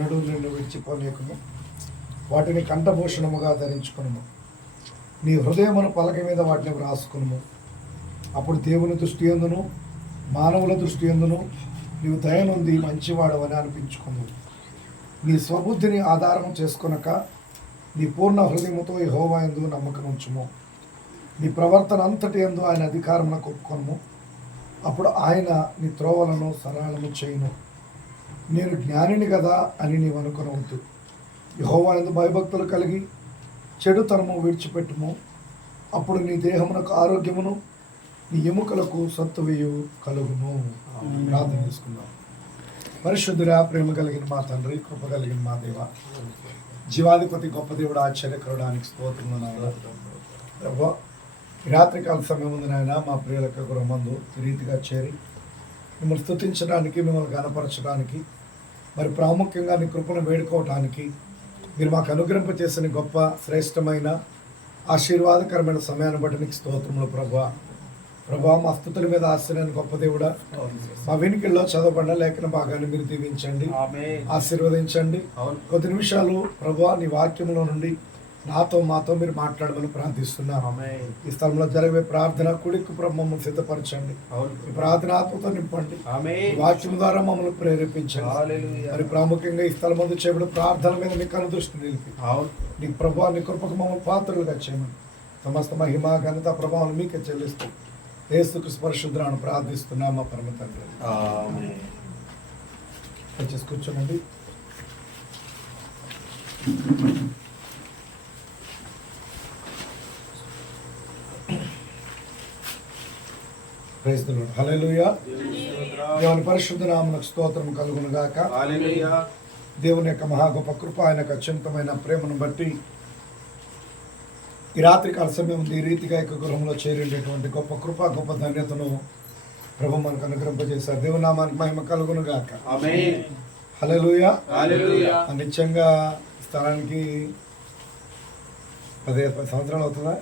నిన్ను విడిచిపోలేకును, వాటిని కంఠభూషణముగా ధరించుకును. నీ హృదయమును పలక మీద వాటిని వ్రాసుకును. అప్పుడు దేవుని దృష్టి యందును మానవుల దృష్టి యందును నీవు దయనుంది మంచివాడవని అనిపించుకును. నీ స్వబుద్ధిని ఆధారం చేసుకొనక నీ పూర్ణ హృదయముతో యెహోవా యందు నమ్మకం ఉంచుము. నీ ప్రవర్తన అంతటి యందు ఆయన అధికారమునకు ఒప్పుకొనుము. అప్పుడు ఆయన నీ త్రోవలను సరళము చేయును. నేను జ్ఞానిని కదా అని నీవు అనుకొనవద్దు. యెహోవా యందు భయభక్తులు కలిగి చెడుతనము విడిచిపెట్టుము. అప్పుడు నీ దేహమునకు ఆరోగ్యమును నీ ఎముకలకు సత్తువేయు కలుగును. ప్రార్థన చేసుకుందాం. పరిశుద్ధుడా, ప్రేమ కలిగిన మా తండ్రి, కృప కలిగిన మా దేవ, జీవాధిపతి గొప్ప దేవుడు, ఆశ్చర్యకరడానికి స్తోత్రము నాయన. ప్రభువా, ఈ రాత్రికాల సమయం ఉంది నాయన, మా ప్రియులకు గృహమందు ఈ రీతిగా చేరి మిమ్మల్ని స్తుతించడానికి, మిమ్మల్ని గణపరచడానికి, మరి ప్రాముఖ్యంగా నీ కృపను వేడుకోవటానికి మీరు మాకు అనుగ్రహింప చేసిన గొప్ప శ్రేష్టమైన ఆశీర్వాదకరమైన సమయాన్ని బట్టి నీకు స్తోత్రములు ప్రభువా. ప్రభువా, మా స్తుతుల మీద ఆశ్రయాన్ని గొప్ప దేవుడా, మా వెనుకల్లో చదవబడిన లేఖన భాగాన్ని మీరు దీవించండి, ఆశీర్వదించండి. కొద్ది నిమిషాలు ప్రభువా నీ వాక్యంలో నుండి నాతో మాతో మీరు మాట్లాడమని ప్రార్థిస్తున్నాను. ఈ స్థలంలో జరిగే ప్రార్థన కుడికి మమ్మల్ని సిద్ధపరచండి. ఈ ప్రార్థన ఆత్మతో నింపండి, వాక్యం ద్వారా మమ్మల్ని ప్రేరేపించండి. మరి ప్రాముఖ్యంగా ఈ స్థలం ముందు చేయబడిన ప్రార్థన మీద నీ కను దృష్టి నిలిపి నీ ప్రభావ నీ కృపకు మమ్మల్ని పాత్రలుగా చేయమని సమస్త మహిమ ఘనత ప్రభావం మీకే చెల్లిస్తూ యేసుక్రీస్తు పరిశుద్ధులను ప్రార్థిస్తున్నాం మా పరమ తండ్రి. వచ్చేసి కూర్చోనండి. Praise the Lord. హల్లెలూయా. దేవుని పరిశుద్ధ నామమునకు స్తోత్రం కలుగును గాక. దేవుని యొక్క మహా గొప్ప కృప, ఆయన యొక్క అత్యంతమైన ప్రేమను బట్టి ఈ రాత్రికాల సమయం ఈ రీతిగా యొక్క గృహంలో చేరేటటువంటి గొప్ప కృప, గొప్ప ధన్యతను ప్రభు మనకు అనుగ్రహింపజేశారు. దేవుని నామానికి మహిమ కలుగును గాక. హల్లెలూయా. నిత్యంగా స్థలానికి 10 సంవత్సరాలు అవుతుందా?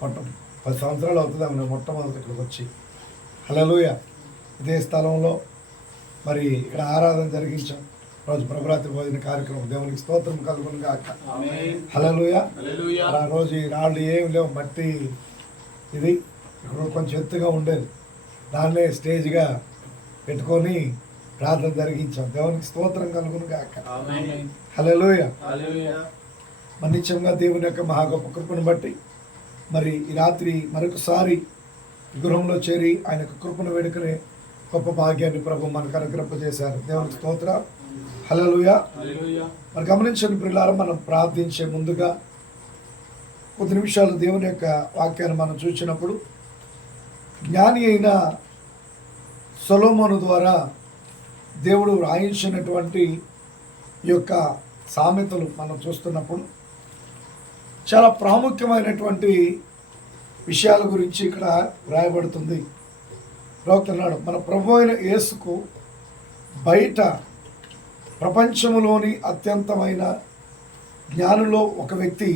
10 సంవత్సరాలు అవుతుంది ఆమె మొట్టమొదటి ఇక్కడికి వచ్చి. హల్లెలూయా. ఇదే స్థలంలో మరి ఇక్కడ ఆరాధన జరిగించాం. రోజు ప్రభురాత్రి భోజన కార్యక్రమం. దేవునికి స్తోత్రం కలుగును గాక. హల్లెలూయా. ఆ రోజు ఈ రాళ్ళు ఏమి లేవు, మట్టి ఇది ఇక్కడ కొంచెం ఎత్తుగా ఉండేది, దాన్నే స్టేజ్గా పెట్టుకొని ప్రార్థన జరిగించాం. దేవునికి స్తోత్రం కలుగును గాక. హల్లెలూయా. మరి నిత్యంగా దేవుని యొక్క మహా గొప్ప కృపను బట్టి మరి ఈ రాత్రి మరొకసారి గృహంలో చేరి ఆయన కృపను వేడుకునే గొప్ప భాగ్యాన్ని ప్రభు మనకు అనుగ్రహింపజేశారు. దేవునికి స్తోత్రం. హల్లెలూయా. మరి గమనించండి ప్రియులారా, మనం ప్రార్థించే ముందుగా కొద్ది నిమిషాలు దేవుని యొక్క వాక్యాన్ని మనం చూసినప్పుడు జ్ఞాని అయిన సొలొమోను ద్వారా దేవుడు రాయించినటువంటి ఈ యొక్క సామెతలు మనం చూస్తున్నప్పుడు చాలా ప్రాముఖ్యమైనటువంటి విషయాల గురించి ఇక్కడ రాయబడుతుంది. ప్రవక్తన్నాడు, మన ప్రభు అయిన యేసుకు బయట ప్రపంచంలోని అత్యంతమైన జ్ఞానులో ఒక వ్యక్తి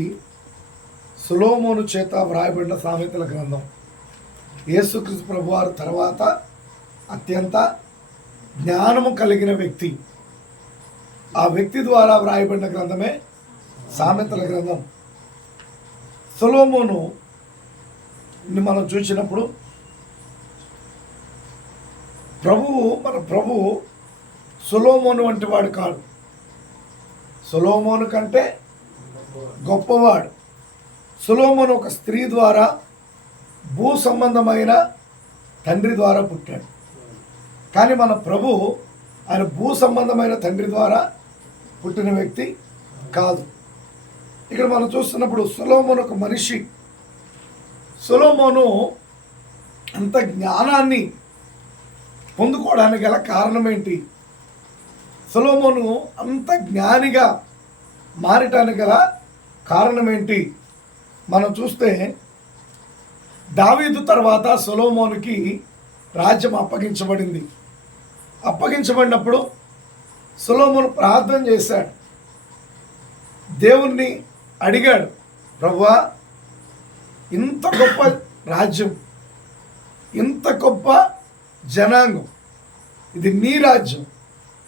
సొలొమోను చేత వ్రాయబడిన సామెతల గ్రంథం. యేసుక్రీస్తు ప్రభువారు తర్వాత అత్యంత జ్ఞానము కలిగిన వ్యక్తి, ఆ వ్యక్తి ద్వారా వ్రాయబడిన గ్రంథమే సామెతల గ్రంథం. సొలొమోను మనం చూసినప్పుడు మన ప్రభువు సొలొమోను వంటి వాడు కాదు, సొలొమోను కంటే గొప్పవాడు. సొలొమోను ఒక స్త్రీ ద్వారా భూ సంబంధమైన తండ్రి ద్వారా పుట్టాడు. కానీ మన ప్రభు ఆయన భూ సంబంధమైన తండ్రి ద్వారా పుట్టిన వ్యక్తి కాదు. ఇక్కడ మనం చూస్తున్నప్పుడు సొలొమోను ఒక మనిషి. సొలొమోను అంత జ్ఞానాన్ని పొందుకోవడానికి గల కారణం ఏంటి? సొలొమోను అంత జ్ఞానిగా మారటానికి గల కారణం ఏంటి? మనం చూస్తే దావీదు తర్వాత సొలొమోనుకి రాజ్యం అప్పగించబడింది. అప్పగించబడినప్పుడు సొలొమోను ప్రార్థన చేశాడు, దేవుణ్ణి అడిగాడు, ప్రభువా ఇంత గొప్ప రాజ్యం, ఇంత గొప్ప జనాంగం, ఇది నీ రాజ్యం,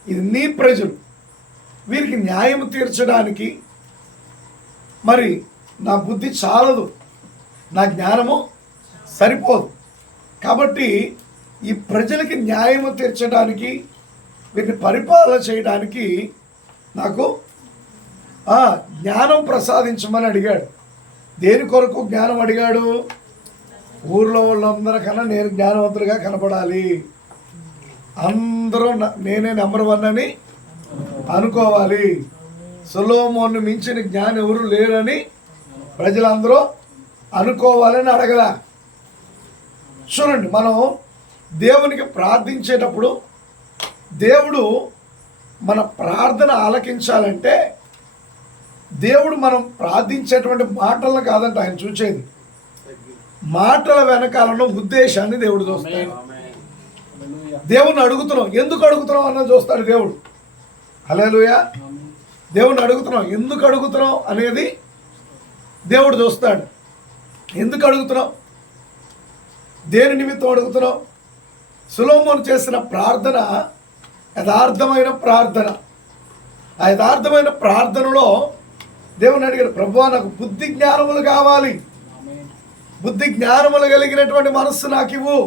ఇది నీ ప్రజలు, వీరికి న్యాయం తీర్చడానికి మరి నా బుద్ధి చాలదు, నా జ్ఞానము సరిపోదు. కాబట్టి ఈ ప్రజలకి న్యాయము తీర్చడానికి, వీరిని పరిపాలన చేయడానికి నాకు జ్ఞానం ప్రసాదించమని అడిగాడు. దేని కొరకు జ్ఞానం అడిగాడు? ఊర్లో వాళ్ళందరికన్నా నేను జ్ఞానవంతులుగా కనపడాలి, అందరూ నేనే నెంబర్ 1 అని అనుకోవాలి, సొలొమోను మించిన జ్ఞానం ఎవరు లేరని ప్రజలందరూ అనుకోవాలని అడగల. చూడండి, మనం దేవునికి ప్రార్థించేటప్పుడు దేవుడు మన ప్రార్థన ఆలకించాలంటే దేవుడు మనం ప్రార్థించేటువంటి మాటలను కాదంట ఆయన చూసేది, మాటల వెనకాలను ఉద్దేశాన్ని దేవుడు చూస్తాడు. దేవుణ్ణి అడుగుతున్నాం, ఎందుకు అడుగుతున్నాం అన్నది చూస్తాడు దేవుడు. హల్లెలూయా. దేవుణ్ణి అడుగుతున్నాం, ఎందుకు అడుగుతున్నాం అనేది దేవుడు చూస్తాడు. ఎందుకు అడుగుతున్నాం, దేని నిమిత్తం అడుగుతున్నాం? సొలొమోను చేసిన ప్రార్థన యథార్థమైన ప్రార్థన. ఆ యథార్థమైన ప్రార్థనలో దేవుని అడిగాడు, ప్రభువా నాకు బుద్ధి జ్ఞానములు కావాలి, బుద్ధి జ్ఞానములు కలిగినటువంటి మనస్సు నాకు ఇవ్వు,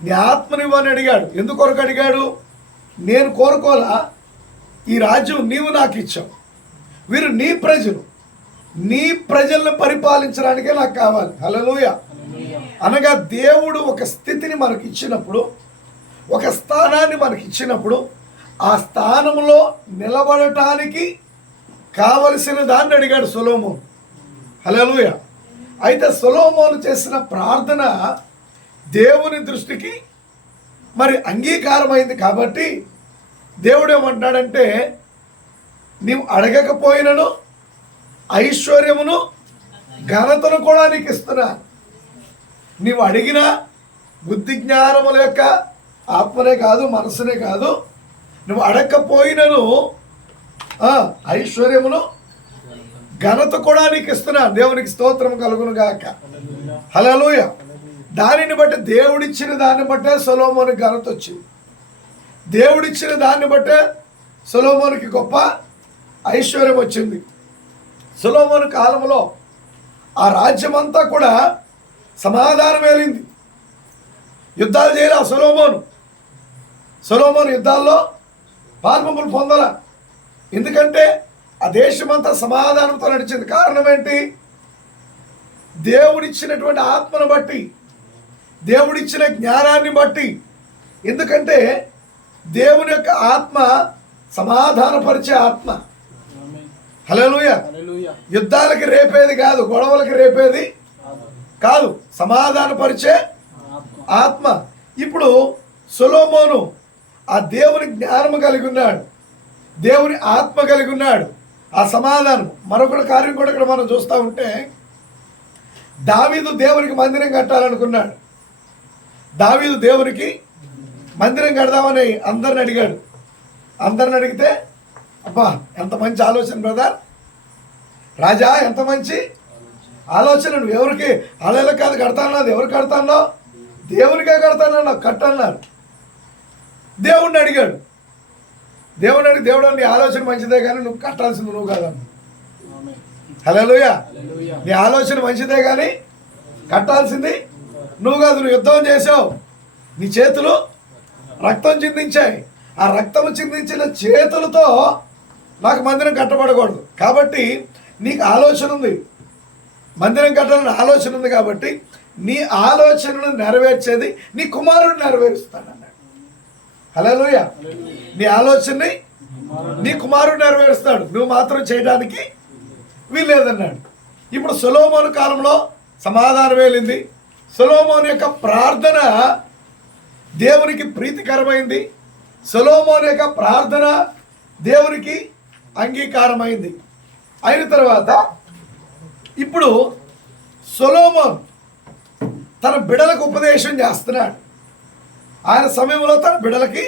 నీ ఆత్మనివ్వు అని అడిగాడు. ఎందుకొరకు అడిగాడు? నేను కోరుకోలా, ఈ రాజ్యం నీవు నాకు ఇచ్చావు, వీరు నీ ప్రజలు, నీ ప్రజలను పరిపాలించడానికే నాకు కావాలి. హల్లెలూయా. అనగా దేవుడు ఒక స్థితిని మనకి ఇచ్చినప్పుడు, ఒక స్థానాన్ని మనకి ఇచ్చినప్పుడు, ఆ స్థానంలో నిలబడటానికి కావలసిన దాన్ని అడిగాడు సొలొమోను. హల్లెలూయా. అయితే సొలొమోను చేసిన ప్రార్థన దేవుని దృష్టికి మరి అంగీకారమైంది. కాబట్టి దేవుడు ఏమంటాడంటే, నీవు అడగకపోయినను ఐశ్వర్యమును ఘనతను కూడా నీకు ఇస్తున్నా. నీవు అడిగిన బుద్ధి జ్ఞానముల యొక్క ఆత్మనే కాదు, మనసునే కాదు, నువ్వు అడగకపోయినను ఐశ్వర్యమును ఘనత కూడా నీకు ఇస్తున్నా. దేవునికి స్తోత్రం కలుగును గాక. హల్లెలూయా. దానిని బట్టి దేవుడిచ్చిన దాన్ని బట్టే సొలొమోనుకి ఘనత వచ్చింది, దేవుడిచ్చిన దాన్ని బట్టే సొలొమోనుకి గొప్ప ఐశ్వర్యం వచ్చింది. సొలొమోను కాలంలో ఆ రాజ్యమంతా కూడా సమాధానం వేలింది. యుద్ధాలు చేయలే సొలొమోను యుద్ధాల్లో పాల్పంపులు పొందల. ఎందుకంటే ఆ దేశమంతా సమాధానంతో నడిచింది. కారణం ఏంటి? దేవుడిచ్చినటువంటి ఆత్మను బట్టి, దేవుడిచ్చిన జ్ఞానాన్ని బట్టి. ఎందుకంటే దేవుని యొక్క ఆత్మ సమాధానపరిచే ఆత్మ. హల్లెలూయా. యుద్ధాలకి రేపేది కాదు, గొడవలకి రేపేది కాదు, సమాధానపరిచే ఆత్మ. ఇప్పుడు సొలొమోను ఆ దేవుని జ్ఞానము కలిగి ఉన్నాడు, దేవుని ఆత్మ కలిగి ఉన్నాడు, ఆ సమాధానం. మరొక కార్యం కూడా ఇక్కడ మనం చూస్తూ ఉంటే, దావీదు దేవునికి మందిరం కట్టాలనుకున్నాడు. దావీదు దేవునికి మందిరం కడదామని అందరిని అడిగాడు. అందరిని అడిగితే, అబ్బా ఎంత మంచి ఆలోచన బ్రదర్, రాజా ఎంత మంచి ఆలోచన, నువ్వు ఎవరికి అలా కాదు కడతానన్నది, ఎవరు కడతానో దేవునికే కడతానన్నా, కట్టన్నారు. దేవుణ్ణి అడిగాడు. దేవుడు నీ ఆలోచన మంచిదే కానీ నువ్వు కట్టాల్సింది నువ్వు కాదన్న. హల్లెలూయా. నీ ఆలోచన మంచిదే కానీ కట్టాల్సింది నువ్వు కాదు. నువ్వు యుద్ధం చేసావు, నీ చేతులు రక్తం చిందించాయి, ఆ రక్తం చిందించిన చేతులతో నాకు మందిరం కట్టబడకూడదు. కాబట్టి నీకు ఆలోచన ఉంది, మందిరం కట్టాలని ఆలోచన ఉంది. కాబట్టి నీ ఆలోచనను నెరవేర్చేది నీ కుమారుడు నెరవేరుస్తాడు అన్నాడు. హల్లెలూయా. నీ ఆలోచనని నీ కుమారుడు నెరవేరుస్తాడు, నువ్వు మాత్రం చేయడానికి వీల్లేదన్నాడు. ఇప్పుడు సొలొమోను కాలంలో సమాధానం వేలింది. సొలొమోను యొక్క ప్రార్థన దేవునికి ప్రీతికరమైంది. సొలొమోను యొక్క ప్రార్థన దేవునికి అంగీకారమైంది. అయిన తర్వాత ఇప్పుడు సొలొమోను తన బిడ్డలకు ఉపదేశం చేస్తున్నాడు. ఆయన సమయంలో తన బిడ్డలకి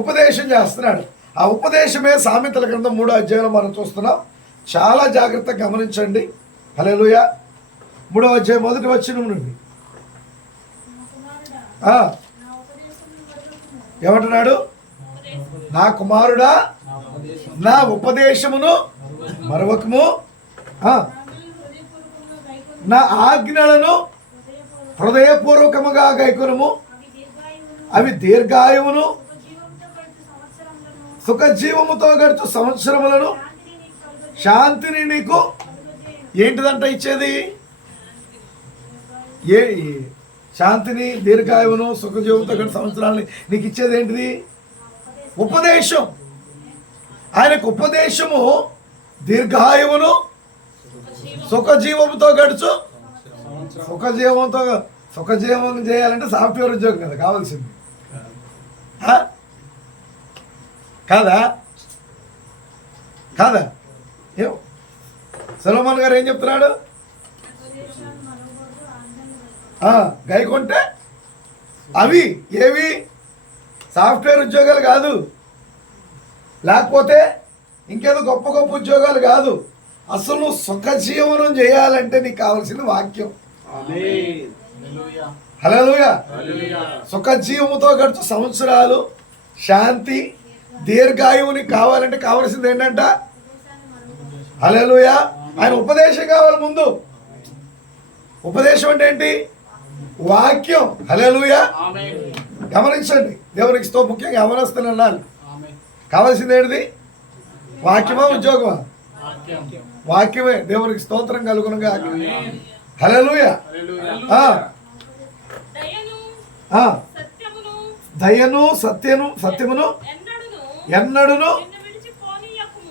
ఉపదేశం చేస్తున్నాడు. ఆ ఉపదేశమే సామెతల గ్రంథం 3వ అధ్యాయంలో మనం చూస్తున్నాం. చాలా జాగ్రత్తగా గమనించండి. హల్లెలూయా. 3వ అధ్యాయం 1వ వచనం నుండి ఏమంటున్నాడు? నా కుమారుడా నా ఉపదేశమును మరొకము, నా ఆజ్ఞలను హృదయపూర్వకముగా గైకొనుము. అవి దీర్ఘాయువును సుఖజీవముతో గడుచు సంవత్సరములను శాంతిని నీకు ఏంటిదంట ఇచ్చేది? ఏ శాంతిని, దీర్ఘాయువును, సుఖజీవంతో గడిచే సంవత్సరాలని నీకు ఇచ్చేది ఏంటిది? ఉపదేశం. ఆయనకు ఉపదేశము దీర్ఘాయువును సుఖజీవముతో గడుచు. సుఖజీవం చేయాలంటే సాఫ్ట్వేర్ ఉద్యోగం కదా కావాల్సింది, కాదా? కాదా? ఏం సొలొమోను గారు ఏం చెప్తున్నాడు? గైకొంటే అవి ఏవి? సాఫ్ట్వేర్ ఉద్యోగాలు కాదు, లేకపోతే ఇంకేదో గొప్ప గొప్ప ఉద్యోగాలు కాదు. అసలు నువ్వు సుఖజీవనం చేయాలంటే నీకు కావాల్సింది వాక్యం. హల్లెలూయా. సుఖజీవముతో గడుచు సంవత్సరాలు, శాంతి, దీర్ఘాయువుని కావాలంటే కావాల్సింది ఏంటంట? హల్లెలూయా. ఆయన ఉపదేశం కావాలి ముందు. ఉపదేశం అంటే ఏంటి? వాక్యం. హల్లెలూయా. గమనించండి, దేవునికి ముఖ్యంగా గమనిస్తున్న అన్నాను. కావాల్సింది ఏంటిది? వాక్యమా ఉద్యోగమా? వాక్యమే. దేవునికి స్తోత్రం కలుగునుగా. హల్లెలూయా. దయను సత్యమును ఎన్నడును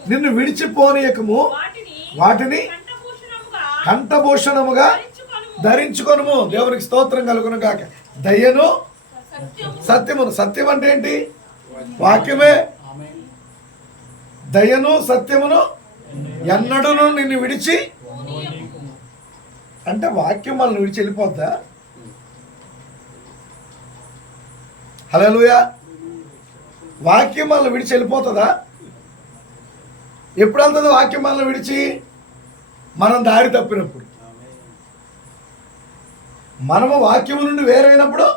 నిన్ను విడిచిపోనీయకము. వాటిని కంఠభూషణముగా ధరించుకొనుము. దేవునికి స్తోత్రం కలుగును గాక. దయను సత్యమును. సత్యం అంటే ఏంటి? వాక్యమే. దయను సత్యమును ఎన్నడును నిన్ను విడిచి అంటే వాక్యం మనల్ని విడిచి వెళ్ళిపోద్దా? హల్లెలూయా. వాక్యం మనల్ని విడిచి వెళ్ళిపోతుందా? ఎప్పుడు వెళ్తుందో వాక్యం మనల్ని విడిచి? మనం దారి తప్పినప్పుడు. మనము వాక్యం నుండి వేరైనప్పుడు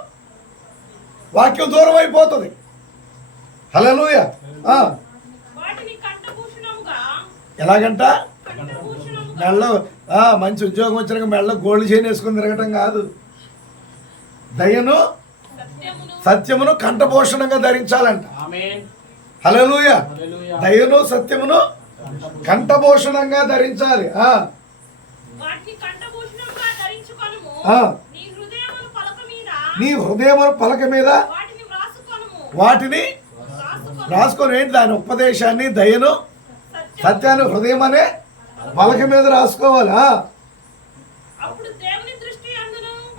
వాక్యం దూరం అయిపోతుంది. హల్లెలూయా. ఎలాగంట? మెళ్ళ మంచి ఉద్యోగం వచ్చినాక మెళ్ళ గోల్డ్ చైన్ వేసుకుని తిరగటం కాదు. దయను సత్యమును కంఠభూషణంగా ధరించాలంట. హల్లెలూయా. దయను సత్యమును కంఠభూషణంగా ధరించాలి. నీ హృదయమును పలక మీద వాటిని రాసుకొని. ఏంటి? దాని ఉపదేశాన్ని, దయను, సత్యాన్ని హృదయం అనే పలక మీద రాసుకోవాలి.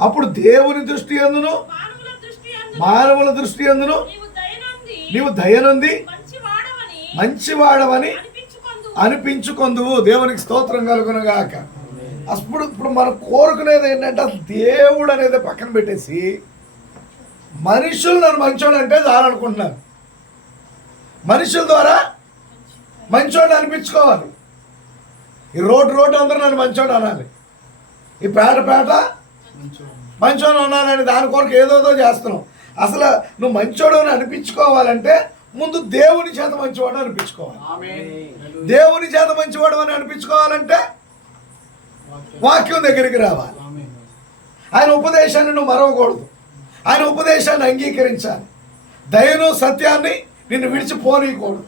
అప్పుడు దేవుని దృష్టి అందును మానవుల దృష్టి అందును నీవు దయనుంది మంచివాడవని అనిపించుకొందువు. దేవునికి స్తోత్రం కలుగునుగాక. ఇప్పుడు మనం కోరుకునేది ఏంటంటే దేవుడు అనేది పక్కన పెట్టేసి మనుషులు నన్ను మంచోడు అంటే చాలనుకుంటున్నారు. మనుషుల ద్వారా మంచోడు అనిపించుకోవాలి. ఈ రోడ్డు అందరూ నన్ను మంచోడు అనాలి. ఈ పేట మంచోడు అనాలని దాని కొరకు ఏదోదో చేస్తున్నాం. అసలు నువ్వు మంచోడు అని అనిపించుకోవాలంటే ముందు దేవుని చేత మంచివాడు అనిపించుకోవాలి. దేవుని చేత మంచివాడు అని అనిపించుకోవాలంటే వాక్యం దగ్గరికి రావాలి. ఆయన ఉపదేశాన్ని నువ్వు మరవకూడదు. ఆయన ఉపదేశాన్ని అంగీకరించాలి. దయను సత్యాన్ని నిన్ను విడిచిపోనీయకూడదు.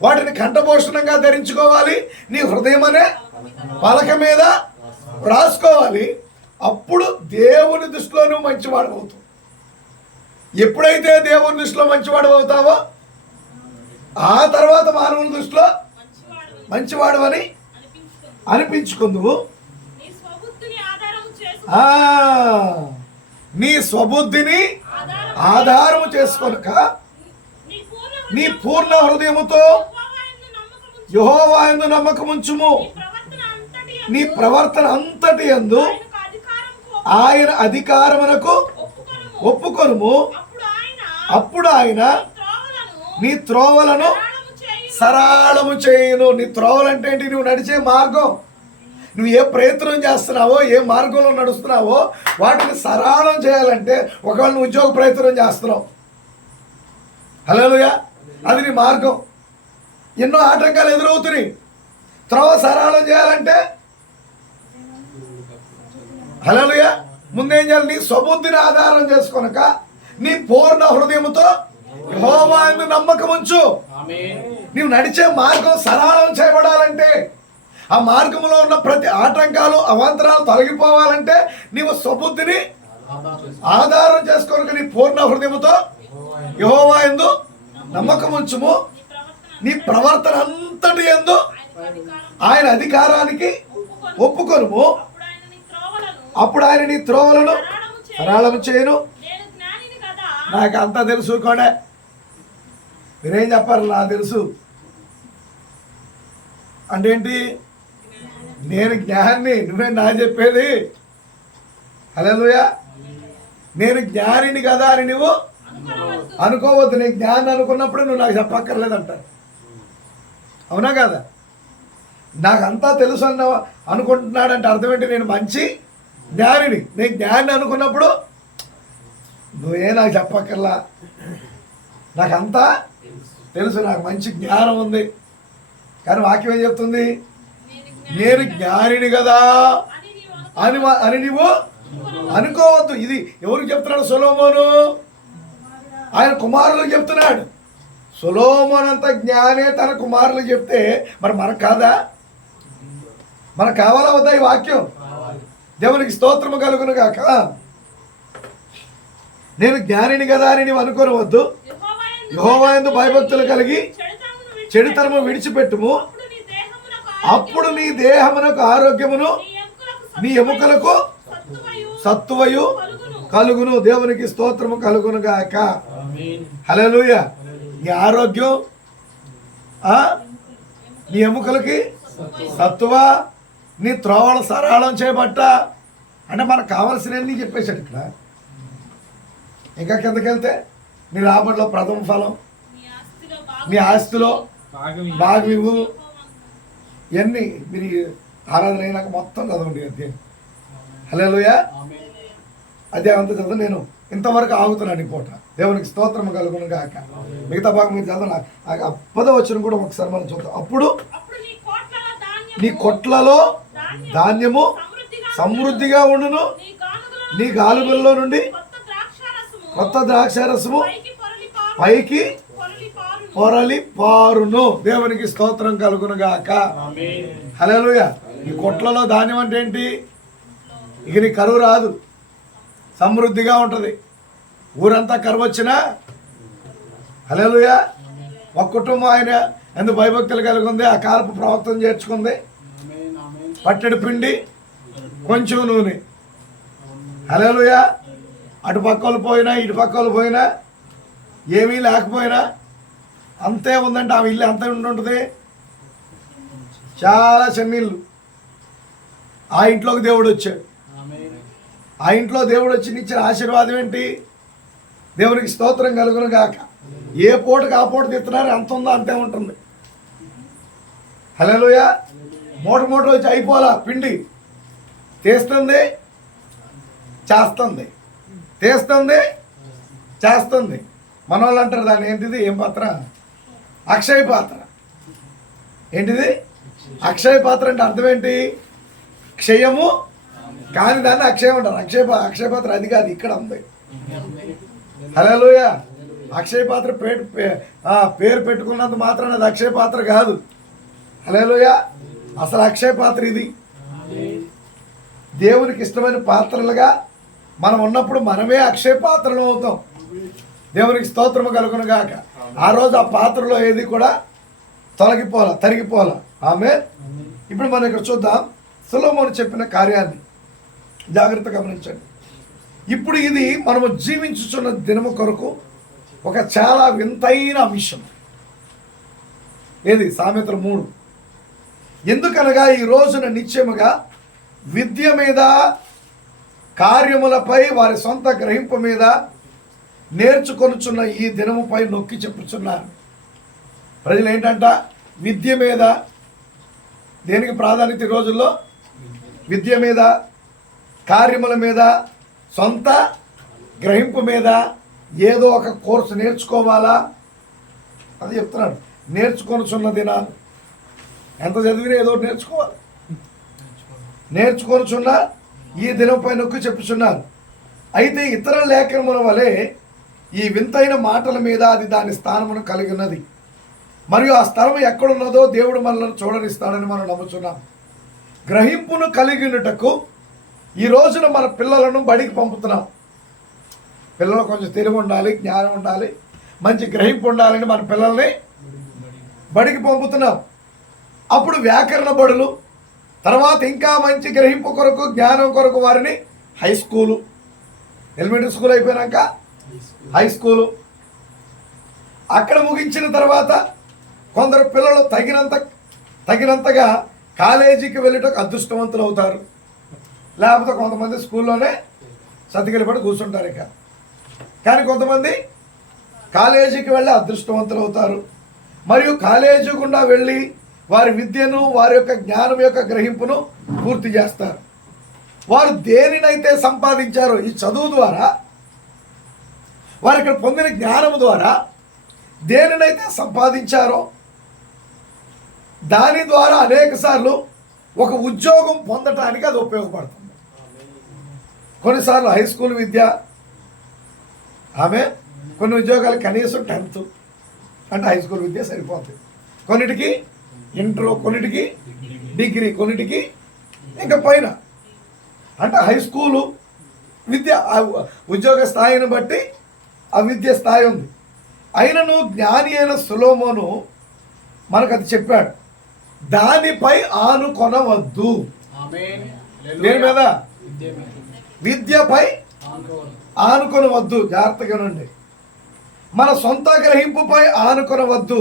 వాటిని కంఠభూషణంగా ధరించుకోవాలి. నీ హృదయం అనే పలక మీద రాసుకోవాలి. అప్పుడు దేవుని దృష్టిలో నువ్వు మంచివాడు అవుతావు. ఎప్పుడైతే దేవుని దృష్టిలో మంచివాడు అవుతావో ఆ తర్వాత మానవుల దృష్టిలో మంచివాడు అని అనిపించుకుందువు. నీ స్వబుద్ధిని ఆధారము చేసుకొనక నీ పూర్ణ హృదయముతో యెహోవా యందు నమ్మకముంచుము. నీ ప్రవర్తన అంతటి యందు ఆయన అధికారమునకు ఒప్పుకొనుము. అప్పుడు ఆయన నీ త్రోవలను సరళము చేయును. నీ త్రోవలంటే ఏంటి? నువ్వు నడిచే మార్గం. నువ్వు ఏ ప్రయత్నం చేస్తున్నావో, ఏ మార్గంలో నడుస్తున్నావో వాటిని సరళం చేయాలంటే, ఒకవేళ నువ్వు ఉద్యోగ ప్రయత్నం చేస్తున్నావు, హల్లెలూయా, అది నీ మార్గం. ఎన్నో ఆటంకాలు ఎదురవుతున్నాయి. త్రోవ సరళం చేయాలంటే హల్లెలూయా ముందేం చేయాలి? నీ స్వబుద్ధిని ఆధారం చేసుకొనక నీ పూర్ణ హృదయముతో యెహోవా యందు నమ్మకం ఉంచు. నీవు నడిచే మార్గం సరళం చేయబడాలంటే, ఆ మార్గంలో ఉన్న ప్రతి ఆటంకాలు అవాంతరాలు తొలగిపోవాలంటే నీవు స్వబుద్ధిని ఆధారం చేసుకోనక నీ పూర్ణ హృదయముతో యెహోవా యందు నమ్మకం ఉంచుము. నీ ప్రవర్తన అంతటి యందు ఆయన అధికారానికి ఒప్పుకొనుము. అప్పుడు ఆయన నీ త్రోవలను సరళము చేయను. నాకు అంతా తెలుసు కూడా, మీరేం చెప్పారు? నాకు తెలుసు అంటే ఏంటి? నేను జ్ఞాని, నువ్వే నా చెప్పేది. హల్లెలూయా. నేను జ్ఞానిని కదా అని నువ్వు అనుకోవద్దు. నేను జ్ఞాని అనుకున్నప్పుడు నువ్వు నాకు చెప్పక్కర్లేదంట. అవునా కదా? నాకంతా తెలుసు అనుకుంటున్నాడంటే అర్థం ఏంటి? నేను మంచి జ్ఞానిని. నేను జ్ఞాని అనుకున్నప్పుడు నువ్వే నాకు చెప్పక్కర్లా, నాకంతా తెలుసు, నాకు మంచి జ్ఞానం ఉంది. కానీ వాక్యం ఏం చెప్తుంది? నేను జ్ఞానిని కదా అని నువ్వు అనుకోవద్దు. ఇది ఎవరికి చెప్తున్నాడు? సొలొమోను ఆయన కుమారులకు చెప్తున్నాడు. సొలొమోను అంత జ్ఞానే తన కుమారులకు చెప్తే మరి మనకు కాదా? మనకు కావాలా వద్దా ఈ వాక్యం? దేవునికి స్తోత్రము కలుగును గాక. నేను జ్ఞానిని కదా అని నువ్వు అనుకోనవద్దు. యెహోవా యందు భయభక్తులు కలిగి చెడుతనము విడిచిపెట్టుము. అప్పుడు నీ దేహమునకు ఆరోగ్యమును నీ ఎముకలకు సత్తువయు కలుగును. దేవునికి స్తోత్రము కలుగును గాక. హల్లెలూయా. నీ ఆరోగ్యం, నీ ఎముకలకి సత్తువ, నీ త్రోవలు సరళం చేయబట్ట అంటే మనకు కావలసినవన్నీ చెప్పేశాడు ఇక్కడ. ఇంకా కిందకెళ్తే నీ రాబడిలో ప్రథమ ఫలం, నీ ఆస్తిలో భాగం ఇవ్వు. ఇవన్నీ మీరు ఆరాధన అయినాక మొత్తం చదవండి అధ్యాయం. హల్లెలూయా. అదే అంత చదువు. నేను ఇంతవరకు ఆగుతున్నాను ఈ పూట. దేవునికి స్తోత్రం కలుగును గాక. మిగతా భాగం మీరు చదవాలి. 10వ వచనం కూడా ఒకసారి మనం చూద్దాం. అప్పుడు నీ కొట్లలో ధాన్యము సమృద్ధిగా ఉండును, నీ గాలుగుల్లో నుండి కొత్త ద్రాక్షారసము పైకి పొరలి పారును. దేవునికి స్తోత్రం కలుగును గాక. హల్లెలూయా. ఈ కొట్లలో ధాన్యం అంటే ఏంటి? ఇక నీ కరువు రాదు, సమృద్ధిగా ఉంటుంది. ఊరంతా కరువు వచ్చినా హల్లెలూయా ఒక కుటుంబం ఆయన ఎందుకు భయభక్తులు కలిగి ఉంది. ఆ కాలపు ప్రవక్తను చేర్చుకుంది. పట్టెడు పిండి, కొంచెం నూనె. హల్లెలూయా. అటు పక్కలు పోయినా ఇటు పక్కలు పోయినా ఏమీ లేకపోయినా అంతే ఉందంటే ఆమె ఇల్లు అంతే ఉంటుంది. చాలా చిన్న ఇల్లు. ఆ ఇంట్లోకి దేవుడు వచ్చాడు. ఆ ఇంట్లో దేవుడు వచ్చి ఇచ్చిన ఆశీర్వాదం ఏంటి? దేవునికి స్తోత్రం కలుగును గాక. ఏ పూటకు ఆ పూట తిస్తున్నారు, అంత ఉందో అంతే ఉంటుంది. హల్లెలూయా. మూట వచ్చి అయిపోలా పిండి. తీస్తుంది, చేస్తుంది, తీస్తుంది, చేస్తుంది. మన వాళ్ళు అంటారు దాన్ని ఏంటిది? ఏం పాత్ర? అక్షయ పాత్ర. ఏంటిది? అక్షయ పాత్ర అంటే అర్థం ఏంటి? క్షయము కాని దాన్ని అక్షయం అంటారు. అక్షయ పాత్ర అది కాదు, ఇక్కడ ఉంది. హల్లెలూయా. అక్షయ పాత్ర పేరు పెట్టుకున్నంత మాత్రాన అది అక్షయ పాత్ర కాదు. హల్లెలూయా. అసలు అక్షయ పాత్ర ఇది. దేవునికి ఇష్టమైన పాత్రలుగా మనం ఉన్నప్పుడు మనమే అక్షయ పాత్రలు అవుతాం. దేవునికి స్తోత్రము కలుగును గాక. ఆ రోజు ఆ పాత్రలో ఏది కూడా తరిగిపోలా. ఆమేన్. ఇప్పుడు మనం ఇక్కడ చూద్దాం సొలొమోను చెప్పిన కార్యాన్ని జాగ్రత్తగా గమనించండి. ఇప్పుడు ఇది మనము జీవించుచున్న దినము కొరకు ఒక చాలా వింతైన అంశం. ఏది? సామెతలు 3. ఎందుకనగా ఈ రోజున నిత్యముగా విద్య మీద, కార్యములపై, వారి సొంత గ్రహింపు మీద నేర్చుకొనుచున్న ఈ దినముపై నొక్కి చెప్పుచున్నారు. ప్రజలు ఏంటంట? విద్య మీద. దేనికి ప్రాధాన్యత ఈ రోజుల్లో? విద్య మీద, కార్యముల మీద, సొంత గ్రహింపు మీద ఏదో ఒక కోర్సు నేర్చుకోవాలా అది చెప్తున్నాడు. నేర్చుకొనుచున్న దినాలు. ఎంత చదివినా ఏదో నేర్చుకోవాలి. నేర్చుకొనుచున్న ఈ దినంపై నొక్కి చెప్పుచున్నారు. అయితే ఇతర లేఖనముల వలె ఈ వింతైన మాటల మీద అది దాని స్థానమును కలిగి ఉన్నది. మరియు ఆ స్థలం ఎక్కడున్నదో దేవుడు మనల్ని చూడనిస్తాడని మనం నమ్ముచున్నాం. గ్రహింపును కలిగినటకు ఈ రోజున మన పిల్లలను బడికి పంపుతున్నాం. పిల్లలు కొంచెం తెలివి ఉండాలి, జ్ఞానం ఉండాలి, మంచి గ్రహింపు ఉండాలని మన పిల్లల్ని బడికి పంపుతున్నాం. అప్పుడు వ్యాకరణ బడులు, తర్వాత ఇంకా మంచి గ్రహింపు కొరకు, జ్ఞానం కొరకు వారిని హై స్కూలు, ఎలిమెంటరీ స్కూల్ అయిపోయినాక హై స్కూలు, అక్కడ ముగించిన తర్వాత కొందరు పిల్లలు తగినంతగా కాలేజీకి వెళ్ళేటకు అదృష్టవంతులు అవుతారు. లేకపోతే కొంతమంది స్కూల్లోనే సతికిల పడి కూర్చుంటారు. కానీ కొంతమంది కాలేజీకి వెళ్ళి అదృష్టవంతులు అవుతారు. మరియు కాలేజీ గుండా వెళ్ళి వారి విద్యను, వారి యొక్క జ్ఞానం యొక్క గ్రహింపును పూర్తి చేస్తారు. వారు దేనినైతే సంపాదించారో ఈ చదువు ద్వారా, వారు ఇక్కడ పొందిన జ్ఞానం ద్వారా దేనినైతే సంపాదించారో దాని ద్వారా అనేక సార్లు ఒక ఉద్యోగం పొందటానికి అది ఉపయోగపడుతుంది. కొన్నిసార్లు హై స్కూల్ విద్య, కొన్ని ఉద్యోగాలు కనీసం 10th అంటే హై స్కూల్ విద్య సరిపోతుంది. కొన్నిటికి ఇంటర్, కొన్నిటికి డిగ్రీ, కొన్నిటికి ఇంకా పైన అంటే హై స్కూలు విద్య ఉద్యోగ స్థాయిని బట్టి ఆ విద్య స్థాయి ఉంది. అయినను జ్ఞాని అయిన సొలొమోను మనకు అది చెప్పాడు, దానిపై ఆనుకొనవద్దు. దేని మీద? విద్యపై ఆనుకొనవద్దు. జాగ్రత్తగా ఉండండి. మన సొంత గ్రహింపుపై ఆనుకొనవద్దు,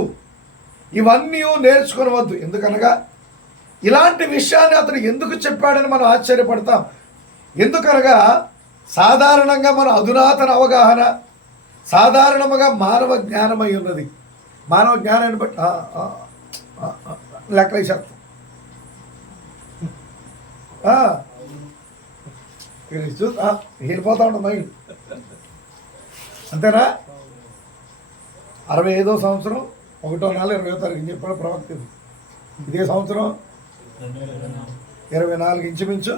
ఇవన్నీ నేర్చుకొనవద్దు. ఎందుకనగా ఇలాంటి విషయాన్ని అతను ఎందుకు చెప్పాడని మనం ఆశ్చర్యపడతాం. ఎందుకనగా సాధారణంగా మన అధునాతన అవగాహన సాధారణంగా మానవ జ్ఞానమై ఉన్నది. మానవ జ్ఞానాన్ని బట్టి లెక్కలు వేసేస్తాం. వెళ్ళిపోతా ఉంటాం మైండ్. అంతేనా? 65వ సంవత్సరం 1వ నెల 20వ తారీఖు చెప్పాడు ప్రవక్త. ఇదే సంవత్సరం 24 ఇంచుమించు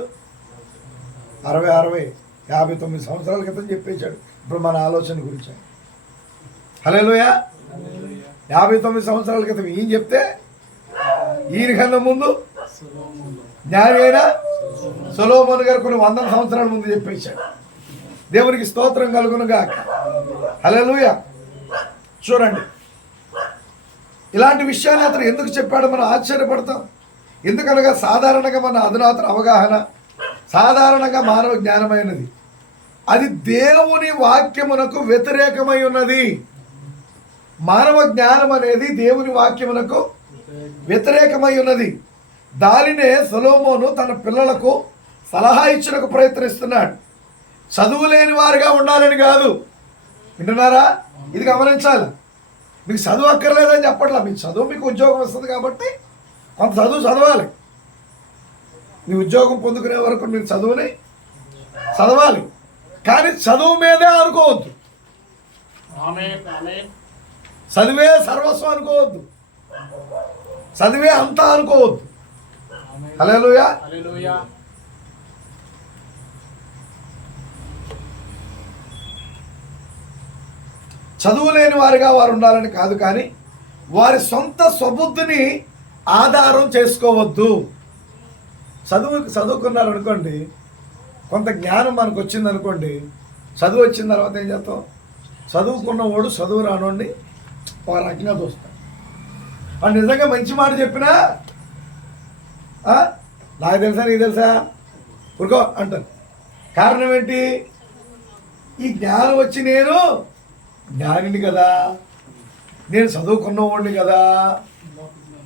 59 సంవత్సరాల క్రితం చెప్పేశాడు. ఇప్పుడు మన ఆలోచన గురించి. హల్లెలూయా. 59 సంవత్సరాల క్రితం ఈయన చెప్తే ఈయన కన్నా ముందు జ్ఞాని అయిన సొలొమోను గారు కొన్ని 100 సంవత్సరాల ముందు చెప్పేశాడు. దేవునికి స్తోత్రం కలుగునుగాక. హల్లెలూయా. చూడండి, ఇలాంటి విషయాన్ని అతను ఎందుకు చెప్పాడో మనం ఆశ్చర్యపడతాం. ఎందుకనగా సాధారణంగా మన అధునాతన అవగాహన సాధారణంగా మానవ జ్ఞానమైనది, అది దేవుని వాక్యమునకు వ్యతిరేకమై ఉన్నది. మానవ జ్ఞానం అనేది దేవుని వాక్యమునకు వ్యతిరేకమై ఉన్నది. దానినే సొలొమోను తన పిల్లలకు సలహా ఇచ్చడానికి ప్రయత్నిస్తున్నాడు. చదువు లేని వారిగా ఉండాలని కాదు. వింటున్నారా? ఇది గమనించాలి. మీకు చదువు అక్కర్లేదని చెప్పట్లా. మీకు చదువు, మీకు ఉద్యోగం వస్తుంది కాబట్టి కొంత చదువు చదవాలి. మీ ఉద్యోగం పొందుకునే వరకు మీరు చదువుని చదవాలి. కానీ చదువు మీదే అనుకోవద్దు. చదివే సర్వస్వం అనుకోవద్దు. చదివే అంతా అనుకోవద్దు. హల్లెలూయా. చదువు లేని వారిగా వారు ఉండాలని కాదు, కానీ వారి సొంత స్వబుద్ధిని ఆధారం చేసుకోవద్దు. చదువుకున్నారు అనుకోండి, కొంత జ్ఞానం మనకు వచ్చింది అనుకోండి, చదువు వచ్చిన తర్వాత ఏం చేస్తాం? చదువుకున్నవాడు చదువు రానోడిని ఒక రకంగా చూస్తాం. వాడు నిజంగా మంచి మాట చెప్పినా నాకు తెలుసా, నీకు తెలుసా, ఊరుకో అంటారు. కారణం ఏంటి? ఈ జ్ఞానం వచ్చి నేను జ్ఞానిని కదా, నేను చదువుకున్నవాడిని కదా.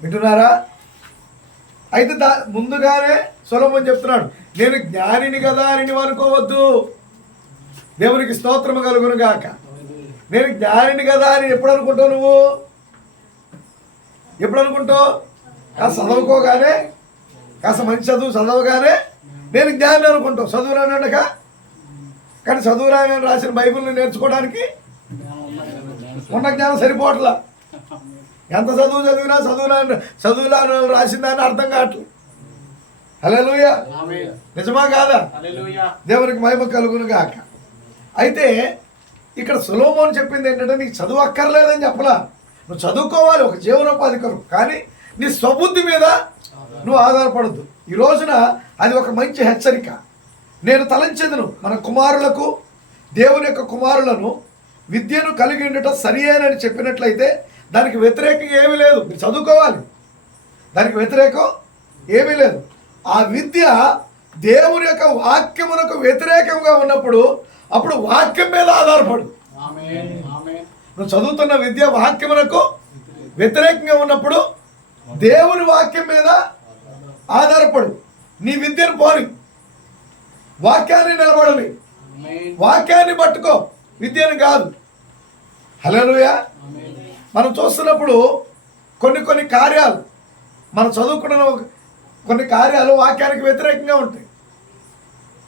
వింటున్నారా? అయితే ముందుగానే సొలొమోను చెప్తున్నాడు, నేను జ్ఞానిని కదా అని నువ్వు అనుకోవద్దు. దేవునికి స్తోత్రము కలుగును గాక. నేను జ్ఞానిని కదా అని ఎప్పుడు అనుకుంటావు? నువ్వు ఎప్పుడు అనుకుంటావు? కాస్త చదువుకోగానే, కాస్త మంచి చదువు చదవగానే నేను జ్ఞాని అనుకుంటావు. చదువు రానక. కానీ చదువు రాని రాసిన బైబిల్ని నేర్చుకోవడానికి ఉన్న జ్ఞానం సరిపోవట్లా. ఎంత చదువు చదివినా చదువులాను రాసిందని అర్థం కావట్లేదు. హల్లెలూయా, నిజమా కాదా? దేవునికి మహిమ కలుగును గాక. అయితే ఇక్కడ సొలొమోను చెప్పింది ఏంటంటే, నీకు చదువు అక్కర్లేదని చెప్పలా, నువ్వు చదువుకోవాలి ఒక జీవనోపాధి కొరకు, కానీ నీ స్వబుద్ధి మీద నువ్వు ఆధారపడద్దు. ఈ రోజున అది ఒక మంచి హెచ్చరిక. నేను తలంచెదను, మన కుమారులకు, దేవుని యొక్క కుమారులను విద్యను కలిగి ఉండటం సరి అని చెప్పినట్లయితే దానికి వ్యతిరేకంగా ఏమీ లేదు. మీరు చదువుకోవాలి, దానికి వ్యతిరేకం ఏమీ లేదు. ఆ విద్య దేవుని యొక్క వాక్యమునకు వ్యతిరేకంగా ఉన్నప్పుడు అప్పుడు వాక్యం మీద ఆధారపడు. నువ్వు చదువుతున్న విద్య వాక్యమునకు వ్యతిరేకంగా ఉన్నప్పుడు దేవుని వాక్యం మీద ఆధారపడు. నీ విద్యను పోని, వాక్యాన్ని నిలబడని, వాక్యాన్ని పట్టుకో, విద్యను కాదు. హల్లెలూయా. మనం చూస్తున్నప్పుడు కొన్ని కార్యాలు, మనం చదువుకున్న కొన్ని కార్యాలు వాక్యానికి వ్యతిరేకంగా ఉంటాయి.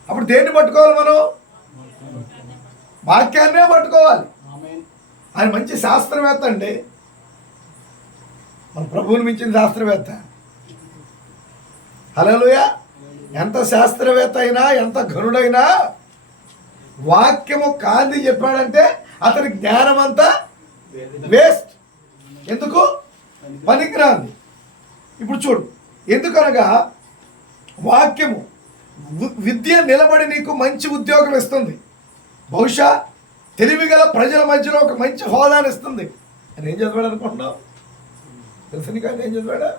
అప్పుడు దేన్ని పట్టుకోవాలి? మనం వాక్యాన్నే పట్టుకోవాలి. ఆయన మంచి శాస్త్రవేత్త అండి, మన ప్రభువుని మించిన శాస్త్రవేత్త. హల్లెలూయా. ఎంత శాస్త్రవేత్త అయినా, ఎంత ఘనుడైనా వాక్యము కాంతి చెప్పాడంటే అతని జ్ఞానం అంతా వేస్ట్. ఎందుకు? పనికిరాంది. ఇప్పుడు చూడు, ఎందుకనగా వాక్యము విద్య నిలబడి నీకు మంచి ఉద్యోగం ఇస్తుంది, బహుశా తెలివిగల ప్రజల మధ్యలో ఒక మంచి హోదాని ఇస్తుంది. ఆయన ఏం చదివాడు అనుకుంటున్నావు? తెలుసు నీకు ఆయన ఏం చదివాడా?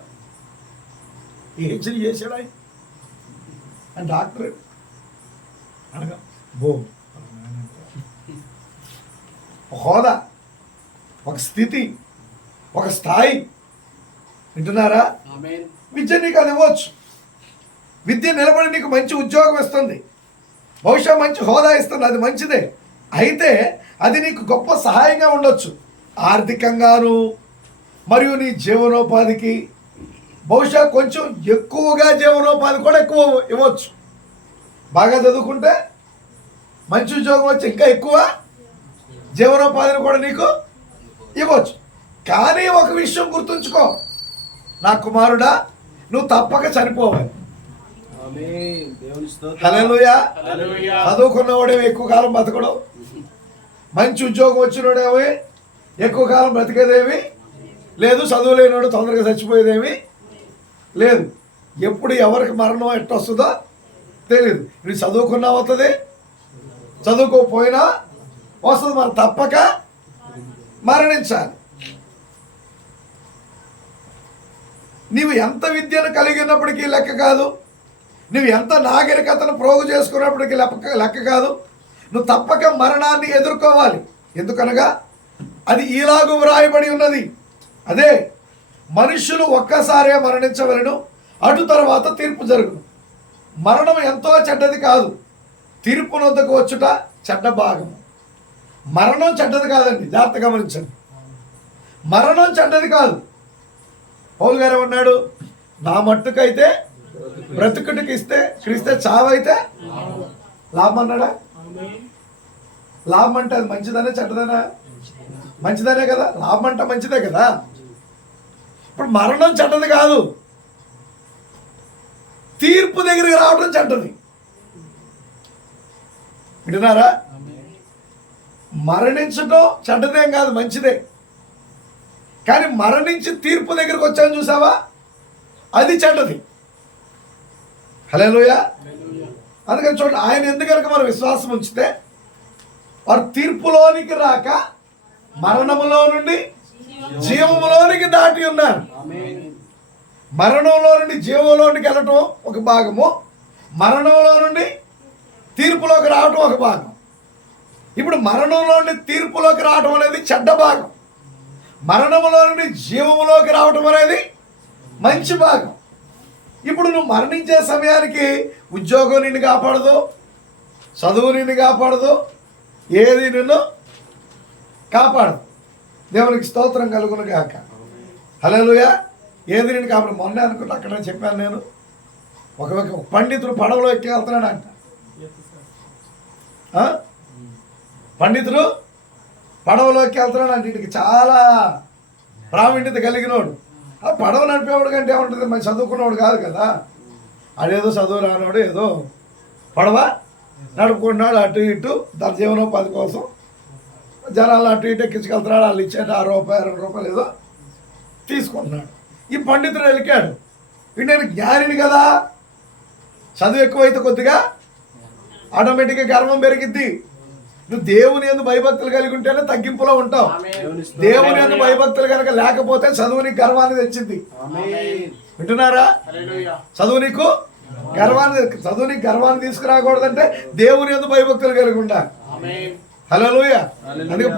పిహెచ్డీ చేశాడు ఆయన, డాక్టరేట్ అనగా బో ఒక హోదా, ఒక స్థితి, ఒక స్థాయి. వింటున్నారా? విద్య నీకు అది ఇవ్వచ్చు. విద్య నిలబడి నీకు మంచి ఉద్యోగం ఇస్తుంది, బహుశా మంచి హోదా ఇస్తుంది, అది మంచిదే. అయితే అది నీకు గొప్ప సహాయంగా ఉండొచ్చు ఆర్థికంగాను, మరియు నీ జీవనోపాధికి. బహుశా కొంచెం ఎక్కువగా జీవనోపాధి కూడా ఎక్కువ ఇవ్వచ్చు. బాగా చదువుకుంటే మంచి ఉద్యోగం వచ్చి ఇంకా ఎక్కువ జీవనోపాధిని కూడా నీకు ఇవ్వచ్చు. కానీ ఒక విషయం గుర్తుంచుకో, నా కుమారుడా, నువ్వు తప్పక చనిపోవాలి. హల్లెలూయా. చదువుకున్నవాడేమో ఎక్కువ కాలం బతకడం, మంచి ఉద్యోగం వచ్చినోడేమో ఎక్కువ కాలం బ్రతికేదేమి లేదు, చదువు లేనివాడు తొందరగా చచ్చిపోయేదేమి లేదు. ఎప్పుడు ఎవరికి మరణం ఎట్టొస్తుందో తెలియదు. ఇది చదువుకున్నా వస్తుంది, చదువుకోకపోయినా వస్తుంది. మనం తప్పక మరణించాలి. నీవు ఎంత విద్యను కలిగి ఉన్నప్పటికీ లెక్క కాదు, నువ్వు ఎంత నాగరికతను ప్రోగు చేసుకున్నప్పటికీ లెక్క కాదు. నువ్వు తప్పక మరణాన్ని ఎదుర్కోవాలి. ఎందుకనగా అది ఈలాగు వ్రాయబడి ఉన్నది, అదే మనుషులు ఒక్కసారే మరణించవలెను, అటు తర్వాత తీర్పు జరుగును. మరణం ఎంతో చెడ్డది కాదు, తీర్పునొద్దకు వచ్చుట చెడ్డ భాగము. మరణం చెడ్డది కాదండి, జాగ్రత్త గమనించండి. మరణం చెడ్డది కాదు. పౌలు గారు ఏమన్నాడు? నా మట్టుకైతే బ్రతుకుటికి ఇస్తే క్రీస్తే, చావైతే లాభం అన్నాడా? లాభం అంటే అది మంచిదనే చెడ్డదనా? మంచిదనే కదా. లాభం అంటే మంచిదే కదా. ఇప్పుడు మరణం చెడ్డది కాదు, తీర్పు దగ్గరికి రావడం చెడ్డది. వింటున్నారా? మరణించడం చెడ్డదేం కాదు, మంచిదే. కానీ మరణించి తీర్పు దగ్గరికి వచ్చాను చూసావా, అది చెడ్డది. హల్లెలూయా. అందుకని చూడండి, ఆయన ఎందుకనక మనం విశ్వాసం ఉంచితే వారు తీర్పులోనికి రాక మరణములో నుండి జీవములోనికి దాటి ఉన్నారు. మరణంలో నుండి జీవంలోనికి వెళ్ళటం ఒక భాగము, మరణంలో నుండి తీర్పులోకి రావటం ఒక భాగం. ఇప్పుడు మరణంలో నుండి తీర్పులోకి రావటం అనేది చెడ్డ భాగం, మరణంలో నుండి జీవములోకి రావటం అనేది మంచి భాగం. ఇప్పుడు నువ్వు మరణించే సమయానికి ఉద్యోగం నిన్ను కాపాడదు, చదువు నిన్ను కాపాడదు, ఏది నిన్ను కాపాడదు. దేవునికి స్తోత్రం కలుగును గాక. హల్లెలూయా. ఏది నిన్ను కాపాడు. మొన్నే అనుకుంటా అక్కడ చెప్పాను నేను, ఒక పండితుడు పడవలో ఎక్కి వెళ్తున్నాడంట. పండితుడు పడవలో ఎక్కి వెళ్తున్నాడంట. వీటికి చాలా ప్రావీణ్యత కలిగినోడు. ఆ పడవ నడిపేవాడు కంటే ఏముంటుంది, మంచి చదువుకున్నవాడు కాదు కదా. అదేదో చదువు రానోడు ఏదో పడవ నడుపుకుంటున్నాడు అటు ఇటు తన జీవనోపాధి కోసం జనాలను అటు ఇటు ఎక్కించుకెళ్తున్నాడు. వాళ్ళు ఇచ్చాడు ₹1 ఏదో తీసుకుంటున్నాడు. ఈ పండితుడు వెళ్ళాడు, నేను జ్ఞానిని కదా. చదువు ఎక్కువైతే కొద్దిగా ఆటోమేటిక్గా గర్వం పెరిగిద్ది. నువ్వు దేవుని యందు భయభక్తులు కలిగి ఉంటేనే తగ్గింపులో ఉంటావు. దేవుని యందు భయభక్తులు కనుక లేకపోతే చదువు నీకు గర్వాన్ని తెచ్చింది. వింటున్నారా? చదువు నీకు గర్వాన్ని తీసుకురాకూడదంటే దేవుని యందు భయభక్తులు కలిగి ఉండాలి. హల్లెలూయా. అందుకే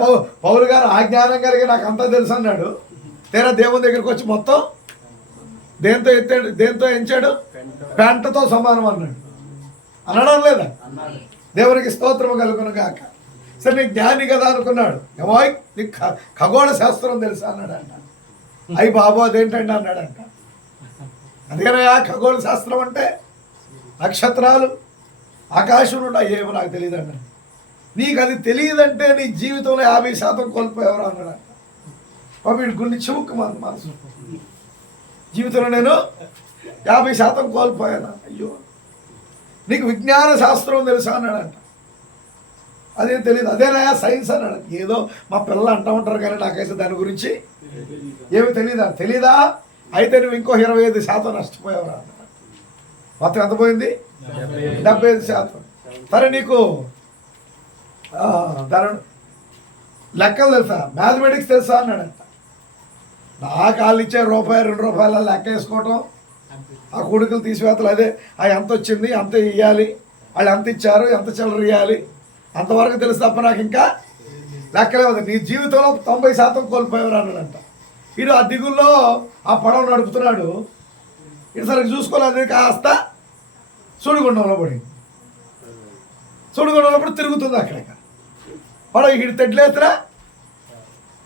పౌలు గారు ఆ జ్ఞానం కలిగి నాకు అంతా తెలుసు అన్నాడు. తీరా దేవుని దగ్గరికి వచ్చి మొత్తం దేంతో ఎంచాడు? పెంటతో సమానం అన్నాడు. అనడం లేదా? దేవునికి స్తోత్రము కలుగును గాక. సరే నీకు జ్ఞాని కదా అనుకున్నాడు. ఏమాయ్ నీకు ఖగోళ శాస్త్రం తెలుసా అన్నాడంట. అయ్యి బాబు అదేంటండి అన్నాడంట. అందుకనయా ఖగోళ శాస్త్రం అంటే నక్షత్రాలు ఆకాశం నుండి ఏమో నాకు తెలియదు అన్నాడు. నీకు అది తెలియదంటే నీ జీవితంలో 50% కోల్పోయేవారు అన్నాడంట. వీడి గుండె చివుక్కు మనసు. జీవితంలో నేను 50% కోల్పోయాను. అయ్యో నీకు విజ్ఞాన శాస్త్రం తెలుసా అన్నాడంట. అదేం తెలియదు. అదేనా సైన్స్ అన్నాడు. ఏదో మా పిల్లలు అంటూ ఉంటారు కానీ నాకైతే దాని గురించి ఏమి తెలీదా? అయితే నువ్వు ఇంకో 25% నష్టపోయావురా అన్నాడు. మొత్తం ఎంత పోయింది? 75%. సరే నీకు దాని లెక్కలు తెలుసా, మ్యాథమెటిక్స్ తెలుసా అన్నాడంట. నాకు వాళ్ళు ఇచ్చే ₹1, ₹2 లెక్క వేసుకోవటం, ఆ కొడుకులు తీసివేతలు, అదే ఎంత వచ్చింది, ఎంత ఇవ్వాలి, వాళ్ళు ఎంత ఇచ్చారు, ఎంత చిల్లర ఇవ్వాలి, అంతవరకు తెలుసు తప్ప నాకు ఇంకా లెక్కలేదు. నీ జీవితంలో 90% కోల్పోయేవారు అన్నాడంట. వీడు ఆ దిగుల్లో ఆ పడవ నడుపుతున్నాడు. ఇటు సరికి చూసుకోలేదు, కాస్త సుడిగుండంలో పడింది. సుడిగుండంలో పడి తిరుగుతుంది అక్కడ పడవ. వీడు తెడ్లేతురా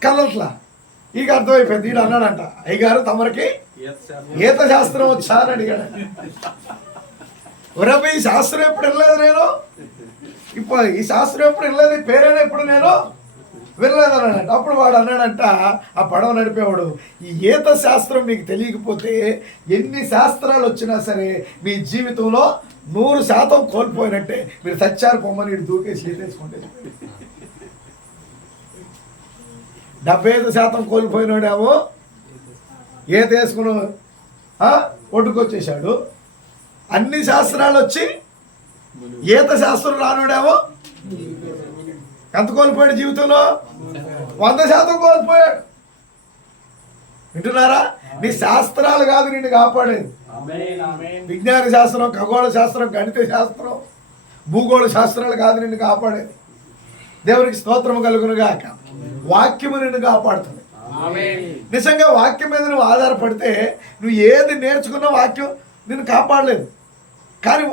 కదలట్లా. ఈక అర్థమైపోయింది. వీడు అన్నాడంట, అయ్యగారు తమరికి ఈత శాస్త్రం వచ్చా అని అడిగాడు. ఒరేపై ఈ శాస్త్రం ఎప్పుడు వెళ్ళలేదు నేను, ఇప్పుడు ఈ శాస్త్రం ఎప్పుడు వెళ్ళలేదు, ఈ పేరైనా ఎప్పుడు నేను వెళ్ళలేదు అన్నాడంట. అప్పుడు వాడు అన్నాడంట, ఆ పడవ నడిపేవాడు, ఈ ఈత శాస్త్రం మీకు తెలియకపోతే ఎన్ని శాస్త్రాలు వచ్చినా సరే మీ జీవితంలో 100% కోల్పోయినట్టే. మీరు సచ్చారు పొమ్మని వీడు దూకేసి ఈతేసుకుంటే 75% కోల్పోయినాడేమో ఈత వేసుకుని ఒడ్డుకొచ్చేసాడు. అన్ని శాస్త్రాలు వచ్చి ఈత శాస్త్రం రానుడేమో ఎంత కోల్పోయాడు జీవితంలో? 100% కోల్పోయాడు. వింటున్నారా? నీ శాస్త్రాలు కాదు నిన్ను కాపాడేది. విజ్ఞాన శాస్త్రం, ఖగోళ శాస్త్రం, గణిత శాస్త్రం, భూగోళ శాస్త్రాలు కాదు నిన్ను కాపాడేది. దేవునికి స్తోత్రము కలుగునుగాక. వాక్యము నిన్ను కాపాడుతుంది. నిజంగా వాక్యం మీద నువ్వు ఆధారపడితే నువ్వు ఏది నేర్చుకున్నా వాక్యం నిన్ను కాపాడలేదు, కానీ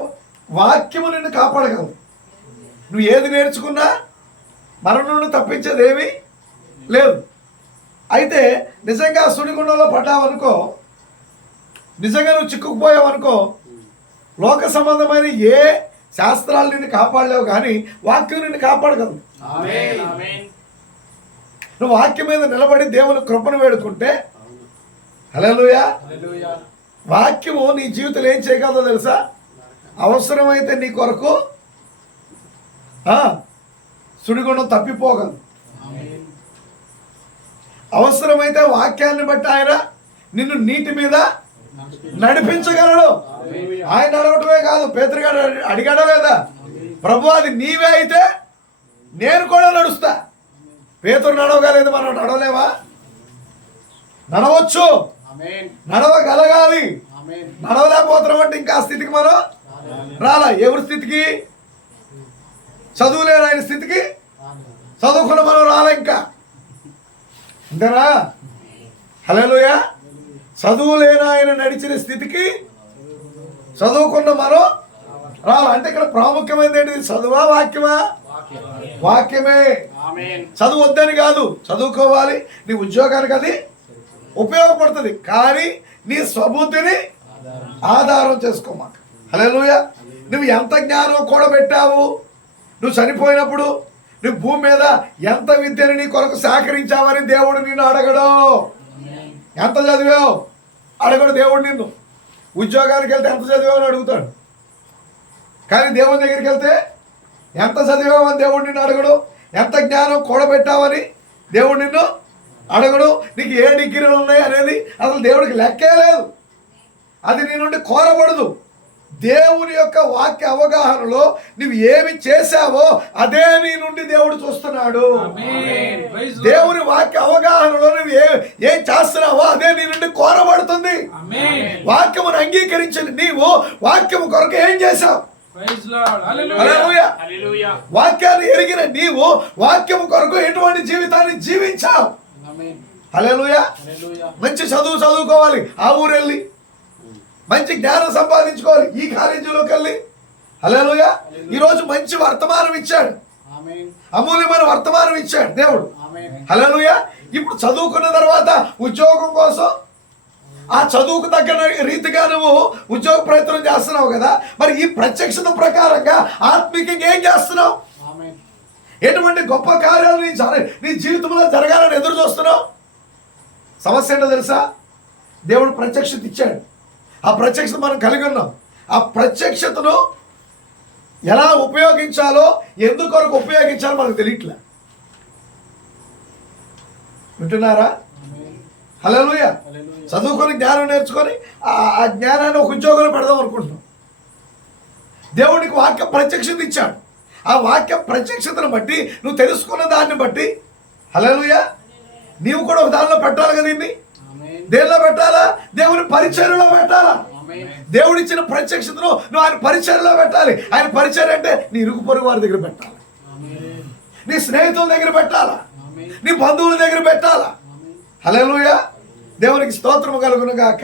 వాక్యము నిన్ను కాపాడగలదు. నువ్వు ఏది నేర్చుకున్నా మరణం నుండి తప్పించేది ఏమీ లేదు. అయితే నిజంగా సుడిగుండంలో పడ్డావనుకో, నిజంగా నువ్వు చిక్కుకుపోయావనుకో, లోక సంబంధమైన ఏ శాస్త్రాలు నిన్ను కాపాడలేవు, కానీ వాక్యం నిన్ను కాపాడగలదు. నువ్వు వాక్యం మీద నిలబడి దేవుని కృపను వేడుకుంటే, హల్లెలూయా, వాక్యము నీ జీవితంలో ఏం చేయగలదో తెలుసా? అవసరమైతే నీ కొరకు సుడిగుండం తప్పిపోగలదు. అవసరమైతే వాక్యాన్ని బట్టి ఆయన నిన్ను నీటి మీద నడిపించగలడు. ఆయన నడవటమే కాదు, పేతురుగాడు అడిగాడా లేదా? ప్రభు అది నీవే అయితే నేను కూడా నడుస్తా. పేతురు నడవగలేదు, మనం నడవలేవా? నడవచ్చు, నడవగలగాలి. నడవలేకపోతున్నాం అంటే ఇంకా ఆ స్థితికి మనం రాలా. ఎవరి స్థితికి? చదువులేని ఆయన స్థితికి చదువుకున్న మనం రాలే ఇంకా. అంతేనా? హల్లెలూయా. చదువు లేని ఆయన నడిచిన స్థితికి చదువుకున్న మనం రాలా. అంటే ఇక్కడ ప్రాముఖ్యమైనది ఏంటిది? చదువా వాక్యమా? వాక్యమే. చదువు వద్దని కాదు, చదువుకోవాలి, నీ ఉద్యోగానికి అది ఉపయోగపడుతుంది, కానీ నీ స్వబుద్ధిని ఆధారం చేసుకోమాక. హల్లెలూయా. నువ్వు ఎంత జ్ఞానం కూడబెట్టావు, నువ్వు చనిపోయినప్పుడు నువ్వు భూమి మీద ఎంత విద్యను నీ కొరకు సేకరించావని దేవుడు నిన్ను అడగడు. ఎంత చదివావు అడగడు దేవుడు నిన్ను. ఉద్యోగానికి వెళ్తే ఎంత చదివావు అని అడుగుతాడు. కానీ దేవుని దగ్గరికి వెళ్తే ఎంత చదివావు అని దేవుడు నిన్ను అడగడు. ఎంత జ్ఞానం కూడబెట్టావని దేవుడు నిన్ను అడగడు. నీకు ఏ డిగ్రీలు ఉన్నాయి అనేది అసలు దేవుడికి లెక్కే లేదు. అది నీ నుండి కోరబడదు. దేవుని యొక్క వాక్య అవగాహనలో నువ్వు ఏమి చేశావో అదే నీ నుండి దేవుడు చూస్తున్నాడు. దేవుని వాక్య అవగాహనలో నువ్వు ఏం చేస్తున్నావో అదే నీ నుండి కోరబడుతుంది. వాక్యమును అంగీకరించని నీవు వాక్యము కొరకు ఏం చేశావు? వాక్యాన్ని ఎరిగిన నీవు వాక్యము కొరకు ఎటువంటి జీవితాన్ని జీవించావు? హల్లెలూయా. మంచి చదువుకోవాలి, ఆ ఊరు వెళ్ళి మంచి జ్ఞానం సంపాదించుకోవాలి, ఈ కాలేజీలోకి వెళ్ళి. హల్లెలూయా. ఈరోజు మంచి వర్తమానం ఇచ్చాడు, అమూల్యమైన వర్తమానం ఇచ్చాడు దేవుడు. హల్లెలూయా. ఇప్పుడు చదువుకున్న తర్వాత ఉద్యోగం కోసం ఆ చదువుకు తగ్గ రీతిగా నువ్వు ఉద్యోగ ప్రయత్నం చేస్తున్నావు కదా. మరి ఈ ప్రత్యక్షత ప్రకారంగా ఆత్మీయంగా ఏం చేస్తున్నావు? ఎటువంటి గొప్ప కార్యాలు నీ జీవితంలో జరగాలని ఎదురు చూస్తున్నావు? సమస్య ఏంటో తెలుసా? దేవుడు ప్రత్యక్షత ఇచ్చాడు. ఆ ప్రత్యక్షత మనం కలిగి ఉన్నాం. ఆ ప్రత్యక్షతను ఎలా ఉపయోగించాలో, ఎందుకొరకు ఉపయోగించాలో మనకు తెలియట్లే. వింటున్నారా? హల్లెలూయా. చదువుకొని జ్ఞానం నేర్చుకొని ఆ జ్ఞానాన్ని ఒక ఉద్యోగంలో పెడదాం అనుకుంటున్నాం. దేవుడికి వాక్య ప్రత్యక్షత ఇచ్చాడు. ఆ వాక్య ప్రత్యక్షతను బట్టి నువ్వు తెలుసుకున్న దాన్ని బట్టి హల్లెలూయా నీవు కూడా ఒక దానిలో పెట్టాలి కదా. దీన్ని దేనిలో పెట్టాలా? దేవుని పరిచర్యలో పెట్టాలా? దేవుడిచ్చిన ప్రత్యక్షతను నువ్వు ఆయన పరిచర్యలో పెట్టాలి. ఆయన పరిచర్య అంటే నీ ఇరుగు పొరుగు వారి దగ్గర పెట్టాలి, నీ స్నేహితుల దగ్గర పెట్టాలా, నీ బంధువుల దగ్గర పెట్టాలా. హల్లెలూయా. దేవునికి స్తోత్రము కలుగును గాక.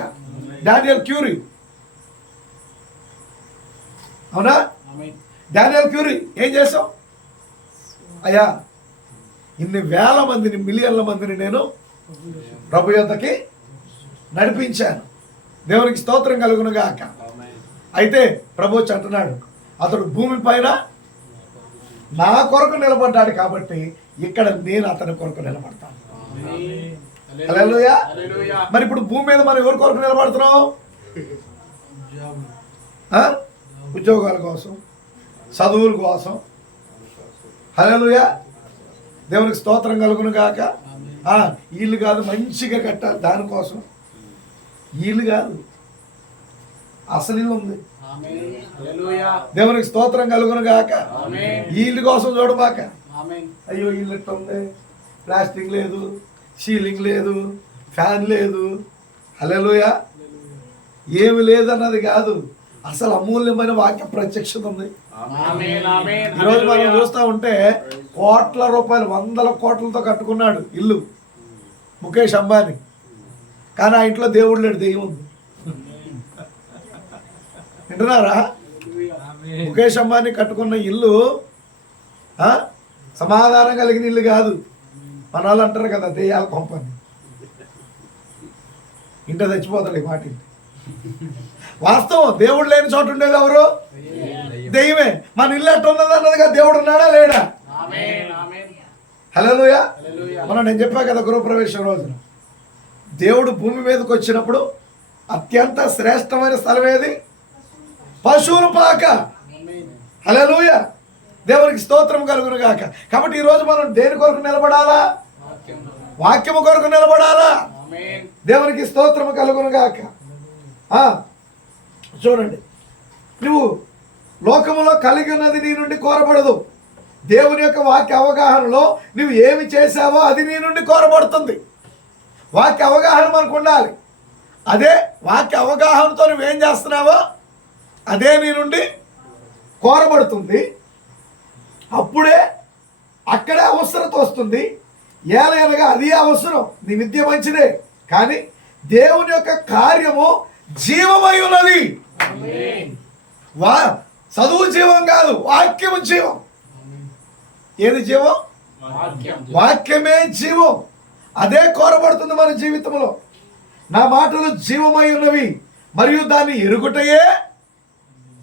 డానియల్ క్యూరీ, అవునా? డానియల్ క్యూరీ ఏం చేసావు? అయ్యా, ఇన్ని వేల మందిని, మిలియన్ల మందిని నేను ప్రభు యొద్దకి నడిపించాను. దేవునికి స్తోత్రం కలుగును గాక. అయితే ప్రభు అంటున్నాడు, అతడు భూమి పైన నా కొరకు నిలబడ్డాడు కాబట్టి ఇక్కడ నేను అతని కొరకు నిలబడతాను. హల్లెలూయా. మరి ఇప్పుడు భూమి మీద మనం ఎవరి కొరకు నిలబడుతున్నాం? ఉద్యోగాల కోసం, చదువుల కోసం. హల్లెలూయా. దేవునికి స్తోత్రం కలుగును గాక. ఇల్లు కాదు, మంచిగా కట్టాలి, దానికోసం. ఇల్లు కాదు, అసలు ఇల్లు ఉంది. దేవునికి స్తోత్రం కలుగును గాక. ఈ ఇల్లు కోసం చూడబాక. అయ్యో ఇల్లు ఎట్లా ఉంది, ప్లాస్టిక్ లేదు, సీలింగ్ లేదు, ఫ్యాన్ లేదు. హల్లెలూయా. ఏమి లేదన్నది కాదు, అసలు అమూల్యమైన వాక్య ప్రత్యక్షత ఉంది. ఈరోజు మనం చూస్తూ ఉంటే కోట్ల రూపాయలు, 100 కోట్లతో కట్టుకున్నాడు ఇల్లు ముఖేష్ అంబానీ. కానీ ఆ ఇంట్లో దేవుడు లేడు, దెయ్యం ఉంది. వింటున్నారా? ముఖేష్ అంబానీ కట్టుకున్న ఇల్లు సమాధానం కలిగిన ఇల్లు కాదు. మన వాళ్ళు అంటారు కదా, దెయ్యాల కొంపని. ఇంట చచ్చిపోతాడు ఈ మాట. వాస్తవం, దేవుడు లేని చోటు ఉండేది ఎవరు? దెయ్యమే. మన ఇల్లు ఎట్లా ఉన్నది అన్నదిగా, దేవుడు ఉన్నాడా లేడా? హల్లెలూయా. మనం నేను చెప్పా కదా గృహప్రవేశం రోజున, దేవుడు భూమి మీదకి వచ్చినప్పుడు అత్యంత శ్రేష్టమైన స్థలం ఏది? పశువుల పాక. హల్లెలూయా. దేవునికి స్తోత్రం కలుగును గాక. కాబట్టి ఈరోజు మనం దేని కొరకు నిలబడాలా? వాక్యము కొరకు నిలబడాలా? దేవునికి స్తోత్రము కలుగును గాక. చూడండి, నువ్వు లోకములో కలిగి ఉన్నది నీ నుండి కోరబడదు. దేవుని యొక్క వాక్య అవగాహనలో నువ్వు ఏమి చేశావో అది నీ నుండి కోరబడుతుంది. వాక్య అవగాహన మనకు ఉండాలి. అదే వాక్య అవగాహనతో నువ్వేం చేస్తున్నావో అదే నీ నుండి కోరబడుతుంది. అప్పుడే అక్కడే అవసరత వస్తుంది. ఏలయనగా అది అవసరం. నీ విద్య మంచిదే, కానీ దేవుని యొక్క కార్యము జీవమై ఉన్నది. చదువు జీవం కాదు, వాక్యము జీవం. ఏది జీవం? వాక్యమే జీవం. అదే కోరబడుతుంది మన జీవితంలో. నా మాటలు జీవమై ఉన్నవి మరియు దాన్ని ఎరుగుటయే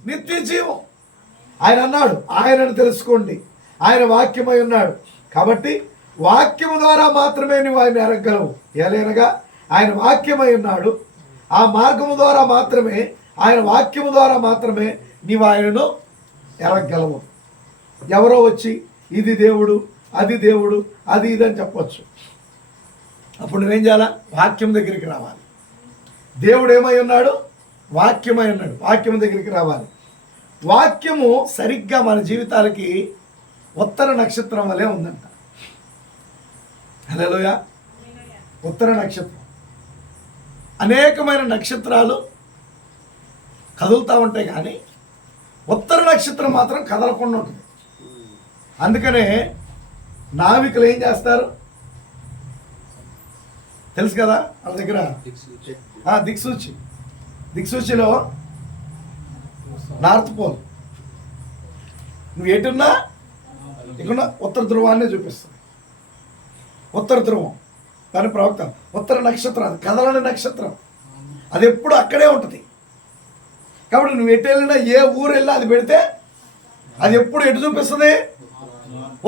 నిత్య జీవం. ఆయన అన్నాడు, ఆయనను తెలుసుకోండి, ఆయన వాక్యమై ఉన్నాడు. కాబట్టి వాక్యము ద్వారా మాత్రమే నువ్వు ఆయన ఎరగలవు. ఏలైనగా ఆయన వాక్యమై ఉన్నాడు. ఆ మార్గము ద్వారా మాత్రమే, ఆయన వాక్యము ద్వారా మాత్రమే నీవు ఆయనను ఎరగగలవు. ఎవరో వచ్చి ఇది దేవుడు, అది దేవుడు, అది ఇది అని చెప్పవచ్చు. అప్పుడు నువ్వేం చేయాలా? వాక్యం దగ్గరికి రావాలి. దేవుడు ఏమై ఉన్నాడు? వాక్యమై ఉన్నాడు. వాక్యం దగ్గరికి రావాలి. వాక్యము సరిగ్గా మన జీవితాలకి ఉత్తర నక్షత్రం వలె ఉందంట. హల్లెలూయా. ఉత్తర నక్షత్రం. అనేకమైన నక్షత్రాలు కదులుతూ ఉంటాయి, కానీ ఉత్తర నక్షత్రం మాత్రం కదలకుండా ఉంటుంది. అందుకనే నావికులు ఏం చేస్తారు తెలుసు కదా, వాళ్ళ దగ్గర దిక్సూచి. దిక్సూచిలో నార్త్ పోల్, నువ్వు ఎటున్నా ఇక్కడ ఉత్తర ధ్రువాన్ని చూపిస్తుంది. ఉత్తర ధ్రువం దాని ప్రవక్త. ఉత్తర నక్షత్రం అది కదలని నక్షత్రం, అది ఎప్పుడు అక్కడే ఉంటుంది. కాబట్టి నువ్వు ఎటు వెళ్ళినా, ఏ ఊరు వెళ్ళినా అది పెడితే అది ఎప్పుడు ఎటు చూపిస్తుంది?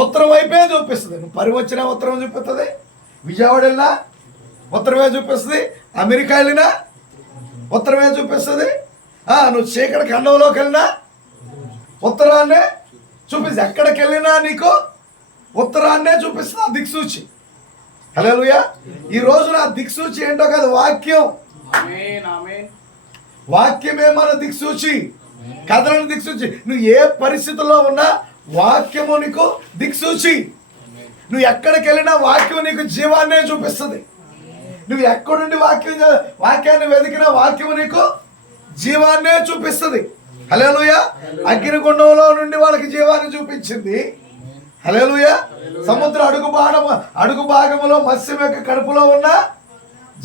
ఉత్తరం వైపే చూపిస్తుంది. నువ్వు పరి వచ్చినా ఉత్తరం చూపిస్తుంది, విజయవాడ వెళ్ళినా ఉత్తరమే చూపిస్తుంది, అమెరికా వెళ్ళినా ఉత్తరమే చూపిస్తుంది, నువ్వు చీకటి ఖండంలోకి వెళ్ళినా ఉత్తరాన్నే చూపిస్తుంది. ఎక్కడికి వెళ్ళినా నీకు ఉత్తరాన్నే చూపిస్తుంది ఆ దిక్సూచి. హల్లెలూయా. ఈ రోజు నా దిక్సూచి ఏంటో కాదు, వాక్యం. వాక్యమే మన దిక్సూచి, కదలని దిక్సూచి. నువ్వు ఏ పరిస్థితుల్లో ఉన్నా వాక్యము నీకు దిక్సూచి. నువ్వు ఎక్కడికి వెళ్ళినా వాక్యం నీకు జీవాన్నే చూపిస్తుంది. నువ్వు ఎక్కడుండి వాక్యాన్ని వెతికినా వాక్యము నీకు జీవాన్నే చూపిస్తుంది. హల్లెలూయా. అగ్నిగుండంలో నుండి వాళ్ళకి జీవాన్ని చూపించింది. హల్లెలూయా. సముద్ర అడుగు భాగములో మత్స్యం యొక్క కడుపులో ఉన్న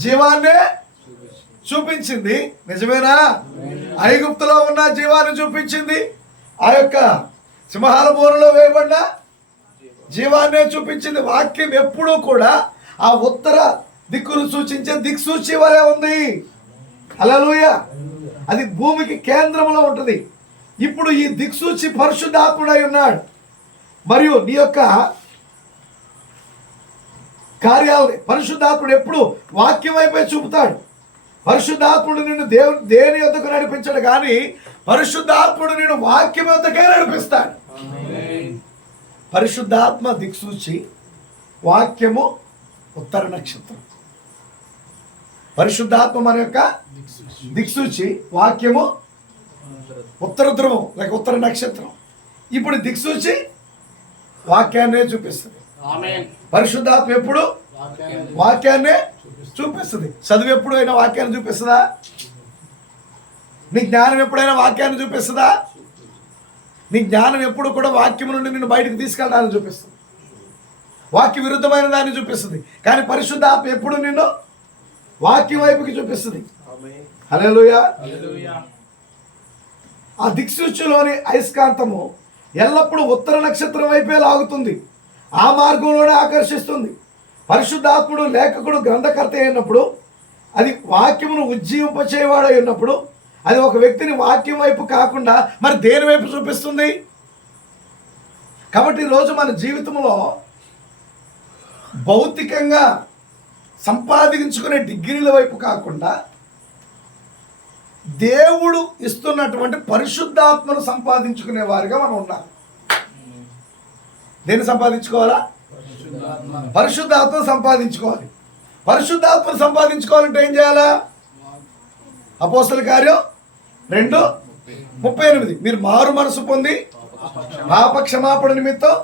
జీవాన్నే చూపించింది. నిజమేనా? ఐగుప్తులో ఉన్న జీవాన్ని చూపించింది. ఆ యొక్క సింహాల బోరులో వేయబడిన జీవాన్నే చూపించింది. వాక్యం ఎప్పుడూ కూడా ఆ ఉత్తర దిక్కును సూచించే దిక్సూచి వలె ఉంది. హల్లెలూయా. అది భూమికి కేంద్రంలో ఉంటుంది. ఇప్పుడు ఈ దిక్సూచి పరిశుద్ధాత్ముడై ఉన్నాడు. మరియు నీ యొక్క కార్యాలని పరిశుద్ధాత్ముడు ఎప్పుడు వాక్యం వైపే చూపుతాడు. పరిశుద్ధాత్ముడు నిన్ను దేని యొద్దకు నడిపించాడు, కానీ పరిశుద్ధాత్ముడు నిన్ను వాక్యం యొద్దకే నడిపిస్తాడు. పరిశుద్ధాత్మ దిక్సూచి, వాక్యము ఉత్తర నక్షత్రం. పరిశుద్ధాత్మ మన యొక్క దిక్సూచి, వాక్యము ఉత్తర ధ్రువం లేక ఉత్తర నక్షత్రం. ఇప్పుడు దిక్సూచి వాక్యాన్నే చూపిస్తుంది. పరిశుద్ధాత్మ ఎప్పుడు వాక్యాన్నే చూపిస్తుంది. చదువు ఎప్పుడు అయినా వాక్యాన్ని చూపిస్తుందా? నీ జ్ఞానం ఎప్పుడైనా వాక్యాన్ని చూపిస్తుందా? నీ జ్ఞానం ఎప్పుడు కూడా వాక్యం నుండి నిన్ను బయటకు తీసుకెళ్ళడానికి చూపిస్తుంది, వాక్య విరుద్ధమైన దాన్ని చూపిస్తుంది. కానీ పరిశుద్ధాత్మ ఎప్పుడు నిన్ను వాక్యం వైపుకి చూపిస్తుంది. హల్లెలూయా. ఆ దిక్సూచిలోని అయస్కాంతము ఎల్లప్పుడూ ఉత్తర నక్షత్రం వైపే లాగుతుంది, ఆ మార్గంలోనే ఆకర్షిస్తుంది. పరిశుద్ధాత్ముడు లేఖకుడు గ్రంథకర్త అయినప్పుడు, అది వాక్యమును ఉజ్జీవింపచేవాడై ఉన్నప్పుడు, అది ఒక వ్యక్తిని వాక్యం వైపు కాకుండా మరి దేని వైపు చూపిస్తుంది? కాబట్టి ఈరోజు మన జీవితంలో భౌతికంగా సంపాదించుకునే డిగ్రీల వైపు కాకుండా దేవుడు ఇస్తున్నటువంటి పరిశుద్ధాత్మను సంపాదించుకునే వారిగా మనం ఉండాలి. దేన్ని సంపాదించుకోవాలా? పరిశుద్ధాత్మను సంపాదించుకోవాలి. పరిశుద్ధాత్మను సంపాదించుకోవాలంటే ఏం చేయాలా? అపోస్తలుల కార్యం 2:38 మీరు మారు మనసు పొంది పాప క్షమాపణ నిమిత్తం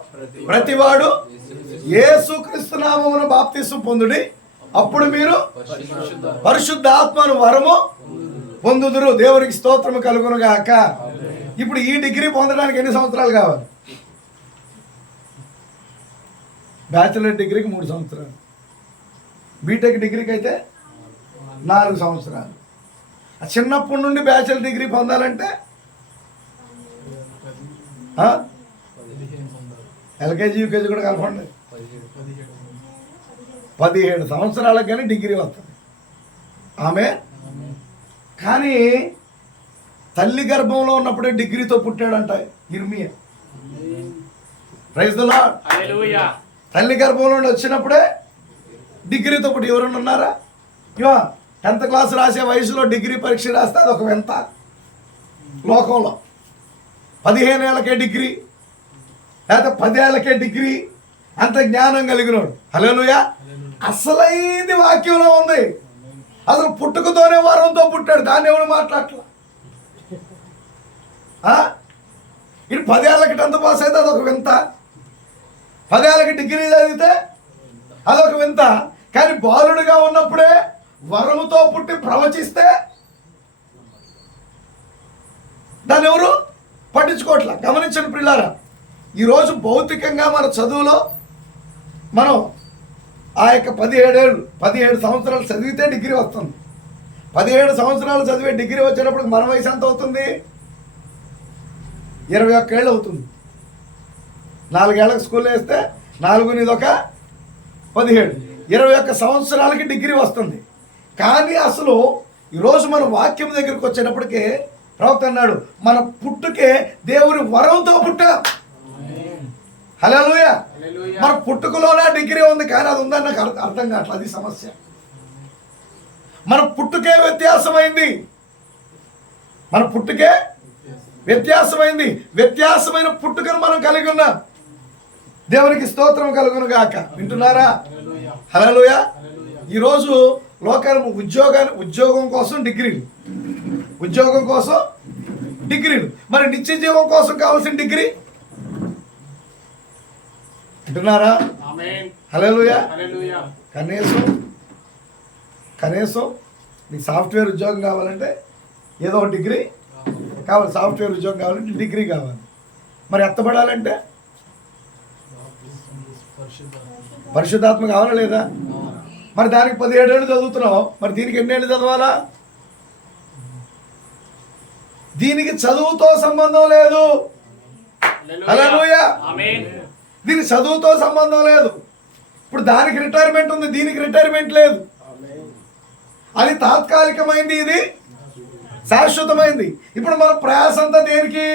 ప్రతివాడు యేసుక్రీస్తు నామమున బాప్తిసం పొందుడి, అప్పుడు మీరు పరిశుద్ధాత్మను వరము పొందుదురు. దేవునికి స్తోత్రము కలుగును గాక. ఇప్పుడు ఈ డిగ్రీ పొందడానికి ఎన్ని సంవత్సరాలు కావాలి? బ్యాచిలర్ డిగ్రీకి 3 సంవత్సరాలు, బీటెక్ డిగ్రీకి అయితే 4 సంవత్సరాలు. చిన్నప్పటి నుండి బ్యాచిలర్ డిగ్రీ పొందాలంటే ఎల్కేజీ యూకేజీ కూడా కలపండి, 17 సంవత్సరాలకు కానీ డిగ్రీ వస్తుంది. ఆమె కానీ తల్లి గర్భంలో ఉన్నప్పుడే డిగ్రీతో పుట్టాడంట ఇర్మియా. Praise the Lord. హల్లెలూయా. తల్లి గర్భంలో వచ్చినప్పుడే డిగ్రీతో పుట్టి ఎవరన్నా ఉన్నారా? ఇవా 10th క్లాస్ రాసే వయసులో డిగ్రీ పరీక్ష రాస్తే అదొక వింత లోకంలో. 15 ఏళ్ళకే డిగ్రీ, లేకపోతే 10 ఏళ్ళకే డిగ్రీ, అంత జ్ఞానం కలిగినోడు. హల్లెలూయా. అసలైంది వాక్యంలో ఉంది. అసలు పుట్టుకతోనే వరంతో పుట్టాడు, దాన్ని ఎవరు మాట్లాడట్లా. ఇది 10 ఏళ్ళకి 10th పాస్ అయితే అదొక వింత, 10 ఏళ్ళకి డిగ్రీ చదివితే అదొక వింత. కానీ బాలుడిగా ఉన్నప్పుడే వరముతో పుట్టి ప్రవచిస్తే దాన్ని ఎవరు పట్టించుకోవట్లా. గమనించండి ప్రియులారా, ఈరోజు భౌతికంగా మన చదువులో మనం ఆ యొక్క 17 సంవత్సరాలు చదివితే డిగ్రీ వస్తుంది. 17 సంవత్సరాలు చదివే డిగ్రీ వచ్చేటప్పుడు మన వయసు ఎంత అవుతుంది? 21 ఏళ్ళు అవుతుంది. 4 ఏళ్ళకి స్కూల్లో వేస్తే 4 × 1 17, 21 సంవత్సరాలకి డిగ్రీ వస్తుంది. కానీ అసలు ఈరోజు మన వాక్యం దగ్గరికి వచ్చేటప్పటికే ప్రవక్త అన్నాడు, మన పుట్టుకే దేవుని వరంతో పుట్టా. హల్లెలూయా. మన పుట్టుకలోనే డిగ్రీ ఉంది, కానీ అది ఉందని నాకు అర్థం కావట్లేదు. అది సమస్య. మన పుట్టుకే వ్యత్యాసమైంది. మన పుట్టుకే వ్యత్యాసమైంది. వ్యత్యాసమైన పుట్టుకను మనం కలిగి ఉన్నాం. దేవునికి స్తోత్రం కలుగును గాక. వింటున్నారా? హల్లెలూయా. ఈరోజు లోకానికి ఉద్యోగం కోసం డిగ్రీలు, ఉద్యోగం కోసం డిగ్రీలు, మరి నిత్య జీవం కోసం కావాల్సిన డిగ్రీ వింటున్నారా? హల్లెలూయా. కనీసం నీకు సాఫ్ట్వేర్ ఉద్యోగం కావాలంటే ఏదో ఒక డిగ్రీ కావాలి. సాఫ్ట్వేర్ ఉద్యోగం కావాలంటే డిగ్రీ కావాలి. మరి ఎత్తబడాలంటే పరిశుద్ధాత్మ కావాలా లేదా? మరి దానికి 17 ఏళ్ళు చదువుతున్నావు, మరి దీనికి ఎన్ని ఏళ్ళు చదవాలా? దీనికి చదువుతో సంబంధం లేదు. హల్లెలూయా. దీనికి చదువుతో సంబంధం లేదు. ఇప్పుడు దానికి రిటైర్మెంట్ ఉంది, దీనికి రిటైర్మెంట్ లేదు. అది తాత్కాలికమైంది, ఇది శాశ్వతమైంది. ఇప్పుడు మన ప్రయాస అంతా దేనికి?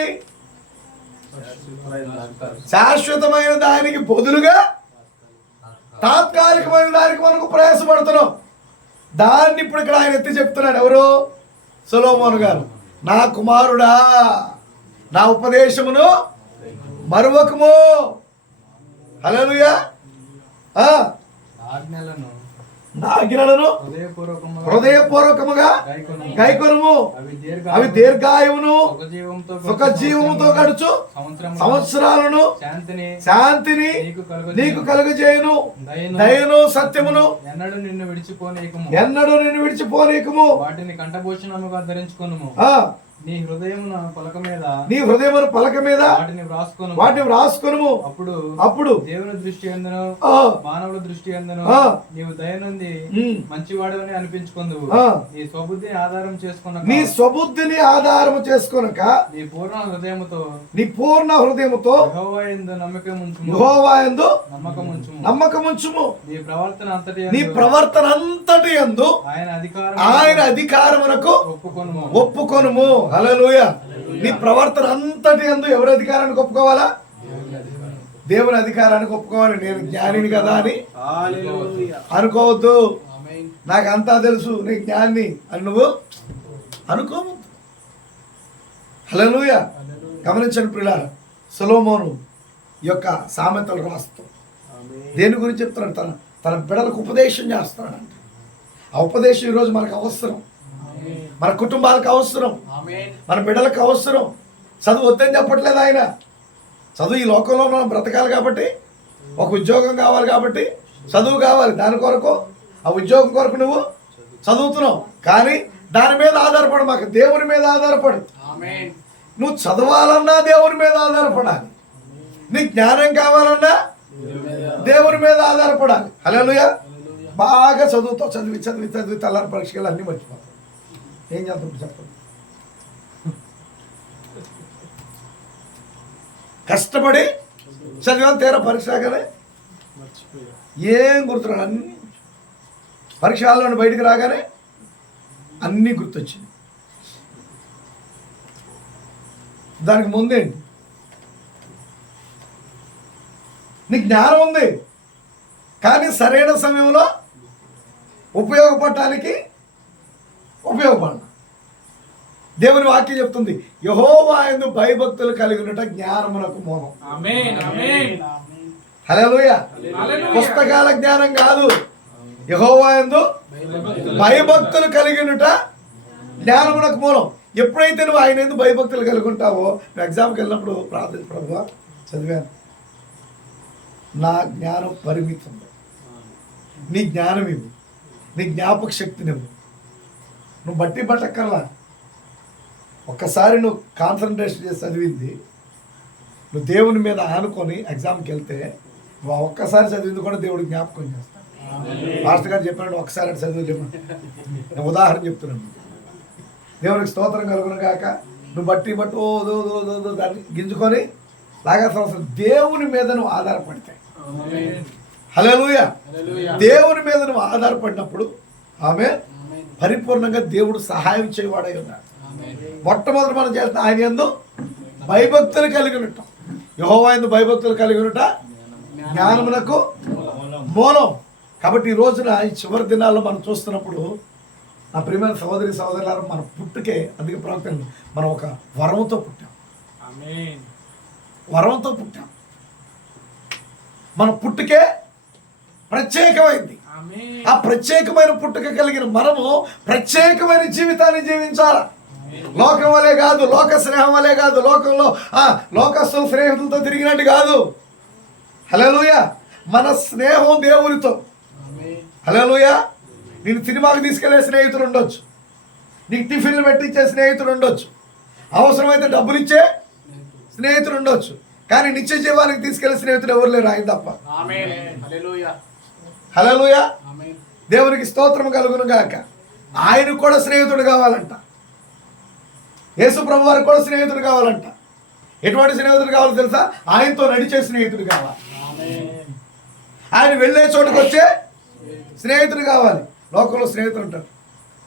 శాశ్వతమైన దానికి బదులుగా తాత్కాలికమైన దానికి మనకు ప్రయాసపడుతున్నాం. దాన్ని ఇప్పుడు ఇక్కడ ఆయన ఎత్తి చెప్తున్నాడు. ఎవరు? సొలొమోను గారు. నా కుమారుడా, నా ఉపదేశమును మరువకము. హల్లెలూయా. నా ఆజ్ఞలను హృదయపూర్వకముగా గైకొనుము. అవి దీర్ఘాయువును సుఖజీవముతో గడుచు సంవత్సరాలను శాంతిని నీకు కలుగజేయును. దయను సత్యమును ఎన్నడూ నిన్ను విడిచిపోనీకము. వాటిని కంఠభూషణముగా ధరించుకొనుము. నీ హృదయమున పలక మీద వాటిని వ్రాసుకొనుము. అప్పుడు దేవుని దృష్టి యందును మానవుల దృష్టి యందును నీవు దయనుంది మంచివాడవని అనిపించుకొందువు. నీ స్వబుద్ధిని ఆధారం చేసుకొనక నీ పూర్ణ హృదయముతో యెహోవా యందు నమ్మకముంచుము. నీ ప్రవర్తన అంతటి యందు ఆయన అధికారమునకు ఒప్పుకొనుము. హల్లెలూయా. నీ ప్రవర్తన అంతటి యందు ఎవరి అధికారానికి ఒప్పుకోవాలా? దేవుని అధికారానికి ఒప్పుకోవాలి. నేను జ్ఞానిని కదా అని అనుకోవద్దు. నాకు అంతా తెలుసు, నీ జ్ఞాని అని నువ్వు అనుకోవద్దు. హల్లెలూయా. గమనించండి ప్రియులారా, సొలొమోను యొక్క సామెతలు రాస్తూ దేని గురించి చెప్తున్నాడు? తన బిడ్డలకు ఉపదేశం చేస్తున్నాడు. ఆ ఉపదేశం ఈరోజు మనకు అవసరం, మన కుటుంబాలకు అవసరం, మన బిడ్డలకు అవసరం. చదువు వద్దని చెప్పట్లేదు ఆయన. చదువు ఈ లోకంలో మనం బ్రతకాలి కాబట్టి, ఒక ఉద్యోగం కావాలి కాబట్టి చదువు కావాలి. దాని కొరకు, ఆ ఉద్యోగం కొరకు నువ్వు చదువుతున్నావు. కానీ దాని మీద ఆధారపడు, మాకు దేవుని మీద ఆధారపడు. నువ్వు చదవాలన్నా దేవుని మీద ఆధారపడాలి. నీకు జ్ఞానం కావాలన్నా దేవుని మీద ఆధారపడాలి. హల్లెలూయా. బాగా చదువుతావు, చదివి తెల్లారి పరీక్షలు అన్నీ మర్చిపోతావు. ఏం చేద్దాం చెప్పండి? కష్టపడి చదివాను, తీరా పరీక్ష రాగానే ఏం గుర్తురాడు. అన్ని పరీక్షల్లో బయటికి రాగానే అన్నీ గుర్తొచ్చింది. దానికి ముందేంటి? నీకు జ్ఞానం ఉంది, కానీ సరైన సమయంలో ఉపయోగపడటానికి ఉపయోగపడాలి. దేవుని వాక్యం చెప్తుంది, యెహోవా యందు భయభక్తులు కలిగినట జ్ఞానమునకు మూలం. హల్లెలూయా. పుస్తకాల జ్ఞానం కాదు, యెహోవా యందు భయభక్తులు కలిగినట జ్ఞానమునకు మూలం. ఎప్పుడైతే నువ్వు ఆయన యందు భయభక్తులు కలిగి ఉంటావో, నువ్వు ఎగ్జామ్కి వెళ్ళినప్పుడు ప్రార్థన, ప్రభువా చదివాను, నా జ్ఞానం పరిమితం, నీ జ్ఞానం ఇవ్వు, నీ జ్ఞాపక శక్తినివ్వు. నువ్వు బట్టి పట్టక్కర్లా, ఒక్కసారి నువ్వు కాన్సన్ట్రేషన్ చేసి చదివింది, నువ్వు దేవుని మీద ఆనుకొని ఎగ్జామ్కి వెళ్తే నువ్వు ఒక్కసారి చదివింది కూడా దేవుడు జ్ఞాపకం చేస్తాడు. మాస్టర్ గారు చెప్పినట్టు ఒక్కసారి అంటే చదివలేము. నేను ఉదాహరణ చెప్తున్నాను. దేవునికి స్తోత్రం కలుగును గాక. నువ్వు బట్టి దాన్ని గింజుకొని లాగాల్సిన అవసరం. దేవుని మీద నువ్వు ఆధారపడితే, హల్లెలూయా, దేవుని మీద నువ్వు ఆధారపడినప్పుడు ఆమె పరిపూర్ణంగా దేవుడు సహాయం చేయవాడై ఉన్నాడు. మొట్టమొదటి మనం చేస్తాం ఆయన యందు భయభక్తులు కలిగి ఉంటాం. యెహోవా యందు భయభక్తులు కలిగి ఉంట జ్ఞానమునకు మూలం. కాబట్టి ఈ రోజున ఈ చివరి దినాల్లో మనం చూస్తున్నప్పుడు, నా ప్రియమైన సహోదరి సహోదరులారా, మన పుట్టుకే, అందుకే ప్రవక్తలు, మనం ఒక వరంతో పుట్టాం. వరంతో పుట్టాం. మన పుట్టుకే ప్రత్యేకమైంది. ఆ ప్రత్యేకమైన పుట్టుక కలిగిన మనము ప్రత్యేకమైన జీవితాన్ని జీవించాలి. లోకం వలే కాదు, లోక స్నేహం వలే కాదు, లోకంలో లోకస్తుల స్నేహితులతో తిరిగినట్టు కాదు. హల్లెలూయా. మన స్నేహం దేవునితో. హల్లెలూయా. నేను సినిమాకి తీసుకెళ్లే స్నేహితుడు ఉండొచ్చు, నీకు టిఫిన్లు పెట్టించే స్నేహితుడు ఉండొచ్చు, అవసరమైతే డబ్బులు ఇచ్చే స్నేహితుడు ఉండొచ్చు, కానీ నిత్య జీవానికి తీసుకెళ్లే స్నేహితుడు ఎవరు లేరు, ఆయన తప్ప. హల్లెలూయా. దేవునికి స్తోత్రం కలుగును గాక. ఆయనకు కూడా స్నేహితుడు కావాలంట. యేసు ప్రభు వారికి కూడా స్నేహితుడు కావాలంట. ఎటువంటి స్నేహితుడు కావాలో తెలుసా? ఆయనతో నడిచే స్నేహితుడు కావాలి. ఆయన వెళ్ళే చోటుకు వచ్చే స్నేహితుడు కావాలి. లోకంలో స్నేహితులు ఉంటారు.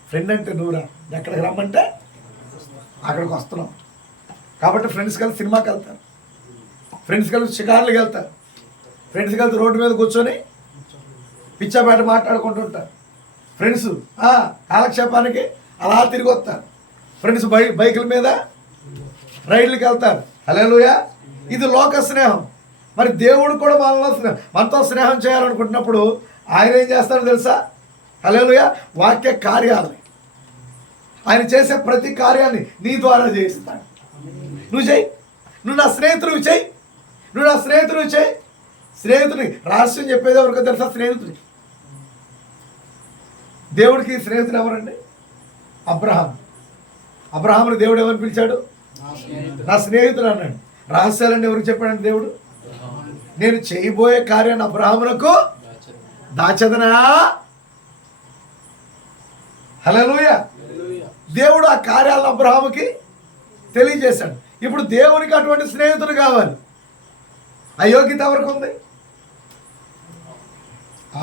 ఫ్రెండ్ అంటే నువ్వురా, ఎక్కడికి రమ్మంటే అక్కడికి వస్తున్నాం. కాబట్టి ఫ్రెండ్స్ కలిసి సినిమాకి వెళ్తారు, ఫ్రెండ్స్ కలిసి షికార్లకు వెళ్తారు, ఫ్రెండ్స్ కలిసి రోడ్డు మీద కూర్చొని పిచ్చాపేట మాట్లాడుకుంటుంటారు. ఫ్రెండ్స్ కాలక్షేపానికి అలా తిరిగి వస్తారు. ఫ్రెండ్స్ బైకుల మీద రైడ్లకు వెళ్తారు. హల్లెలూయా. ఇది లోక స్నేహం. మరి దేవుడు కూడా మనతో స్నేహం చేయాలనుకుంటున్నప్పుడు ఆయన ఏం చేస్తాడో తెలుసా? హల్లెలూయా. వాక్య కార్యాలని, ఆయన చేసే ప్రతి కార్యాన్ని నీ ద్వారా చేయిస్తాడు. నువ్వు చేయి, నువ్వు నా స్నేహితుడు చేయి, నువ్వు నా స్నేహితుడు చేయి. స్నేహితుడిని రహస్యం చెప్పేది ఎవరికో తెలుసా? స్నేహితుడి. దేవుడికి స్నేహితుడు ఎవరండి? అబ్రహాం. అబ్రహాముని దేవుడు ఎవరు పిలిచాడు? నా స్నేహితుడు అన్నాడు. రహస్యాలన్నీ ఎవరికి చెప్పాడండి దేవుడు? నేను చేయబోయే కార్యాన్ని అబ్రహామునకు దాచదనా. హల్లెలూయా. దేవుడు ఆ కార్యాలను అబ్రహాముకి తెలియజేశాడు. ఇప్పుడు దేవునికి అటువంటి స్నేహితుడు కావాలి. ఆ యోగ్యత ఎవరికి ఉంది?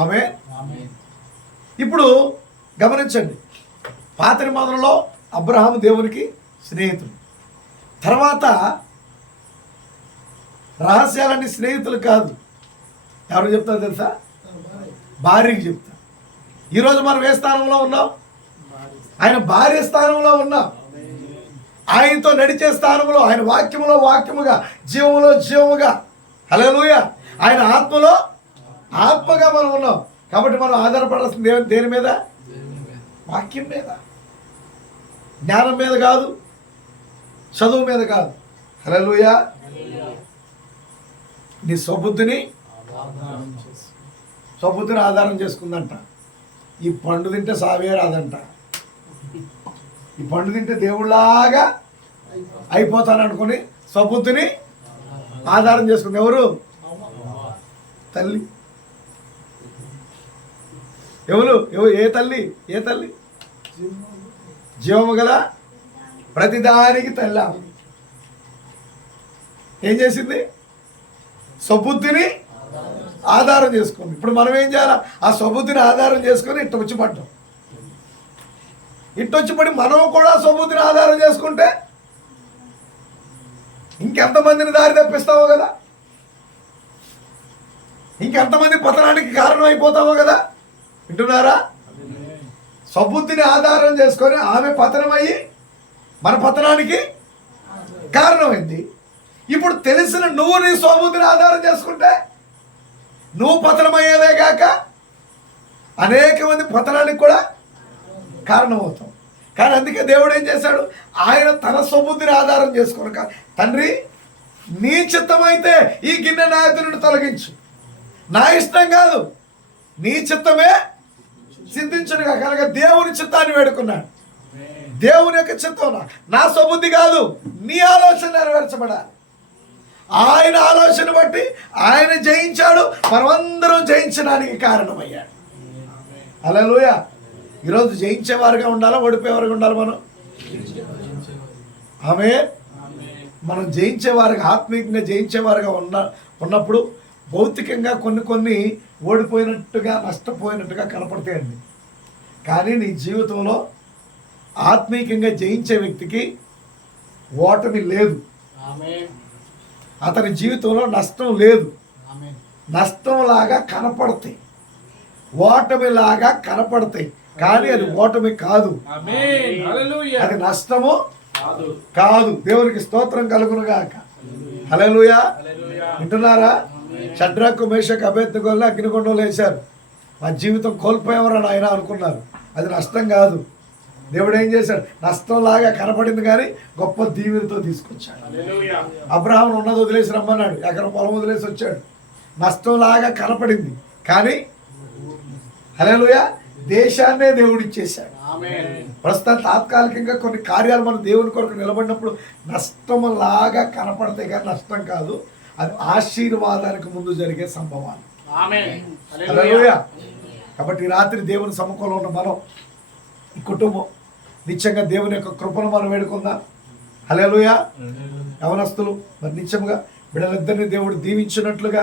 ఆమె. ఇప్పుడు గమనించండి, పాత నిబంధనలో అబ్రహాము దేవునికి స్నేహితుడు. తర్వాత రహస్యాలన్నీ స్నేహితులు కాదు, ఎవరు చెప్తారు తెలుసా? భార్యకి చెప్తారు. ఈరోజు మనం ఏ స్థానంలో ఉన్నాం? ఆయన భార్య స్థానంలో ఉన్నాం. ఆయనతో నడిచే స్థానంలో, ఆయన వాక్యములో వాక్యముగా, జీవములో జీవముగా. హల్లెలూయా. ఆయన ఆత్మలో ఆత్మగా మనం ఉన్నాం. కాబట్టి మనం ఆధారపడాల్సింది దేని మీద? వాక్యం మీద, జ్ఞానం మీద కాదు, చదువు మీద కాదు. హల్లెలూయా. నీ స్వబుద్ధిని ఆధారం చేసుకుందంట. ఈ పండు తింటే సావే రాదంట. ఈ పండు తింటే దేవుళ్ళలాగా అయిపోతాను అనుకుని స్వబుద్ధిని ఆధారం చేసుకుంది. ఎవరు? తల్లి. ఎవరు? ఏ తల్లి? ఏ తల్లి? జీవము గల ప్రతిదానికి తల్లి. ఏం చేసింది? స్వబుద్ధిని ఆధారం చేసుకుంది. ఇప్పుడు మనం ఏం చేయాలి? ఆ స్వబుద్ధిని ఆధారం చేసుకొని ఇట్ట వచ్చి పడ్డాం. ఇట్టొచ్చి పడి మనం కూడా స్వబుద్ధిని ఆధారం చేసుకుంటే ఇంకెంతమందిని దారి తప్పిస్తామో కదా, ఇంకెంతమంది పతనానికి కారణం అయిపోతామో కదా. వింటున్నారా? సబుద్ధిని ఆధారం చేసుకొని ఆమె పతనమయ్యి మన పతనానికి కారణమైంది. ఇప్పుడు తెలిసిన నువ్వు నీ స్వబుద్ధిని ఆధారం చేసుకుంటే నువ్వు పతనమయ్యేదే కాక అనేక మంది పతనానికి కూడా కారణమవుతాం. కానీ అందుకే దేవుడు ఏం చేశాడు, ఆయన తన స్వబుద్ధిని ఆధారం చేసుకుని, తండ్రి నీ చిత్తమైతే ఈ గిన్నె నా ఎదుట నుండి తొలగించు, నా ఇష్టం కాదు నీ చిత్తమే సిద్ధించునుగా. కనుక దేవుని చిత్తాన్ని వేడుకున్నాడు. దేవుని యొక్క చిత్తం నా స్వబుద్ధి కాదు, నీ ఆలోచన నెరవేర్చబడాలి. ఆయన ఆలోచన బట్టి ఆయన జయించాడు, మనమందరం జయించడానికి కారణమయ్యాడు. హల్లెలూయా. ఈరోజు జయించేవారుగా ఉండాలా, ఓడిపోయేవారుగా ఉండాలి? మనం జయించేవారుగా, ఆత్మీయంగా జయించేవారుగా ఉన్నప్పుడు భౌతికంగా కొన్ని ఓడిపోయినట్టుగా నష్టపోయినట్టుగా కనపడతాయండి. కానీ నీ జీవితంలో ఆత్మీయంగా జయించే వ్యక్తికి ఓటమి లేదు. అతని జీవితంలో నష్టం లేదు. నష్టంలాగా కనపడతాయి, ఓటమిలాగా కనపడతాయి, కానీ అది ఓటమి కాదు, అది నష్టము కాదు. దేవునికి స్తోత్రం కలుగునుగాక. హల్లెలూయా. వింటున్నారా? షడ్రకు మేషకు అబేద్నెగోలను అగ్నిగుండంలో వేశారు. మా జీవితం కోల్పోయేవారని ఆయన అనుకున్నారు. అది నష్టం కాదు. దేవుడు ఏం చేశాడు, నష్టంలాగా కనపడింది కానీ గొప్ప దీవెనతో తీసుకొచ్చాడు. అబ్రహామును ఉన్నది వదిలేసి రమ్మన్నాడు, ఎకరం పొలం వదిలేసి వచ్చాడు. నష్టంలాగా కనపడింది కానీ హల్లెలూయా దేశాన్నే దేవుడు ఇచ్చేశాడు. ప్రస్తుతం తాత్కాలికంగా కొన్ని కార్యాలు మన దేవుని కొరకు నిలబడినప్పుడు నష్టంలాగా కనపడతాయి కానీ నష్టం కాదు, అది ఆశీర్వాదానికి ముందు జరిగే సంభవాలు. హల్లెలూయా. కాబట్టి ఈ రాత్రి దేవుని సముఖంలో ఉన్న మనం, ఈ కుటుంబం నిత్యంగా దేవుని యొక్క కృపను మనం వేడుకుందాం. హల్లెలూయా. యవనస్తులు మరి నిత్యంగా బిడ్డలిద్దరిని దేవుడు దీవించినట్లుగా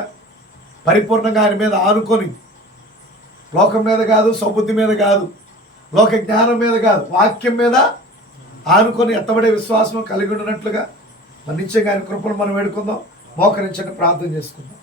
పరిపూర్ణంగా ఆయన మీద ఆనుకొని, లోకం మీద కాదు, సౌబుద్ధి మీద కాదు, లోక జ్ఞానం మీద కాదు, వాక్యం మీద ఆనుకొని ఎత్తబడే విశ్వాసం కలిగి ఉన్నట్లుగా మరి నిత్యంగా ఆయన కృపను మనం వేడుకుందాం. మోకరించండి, ప్రార్థన చేసుకుందాం.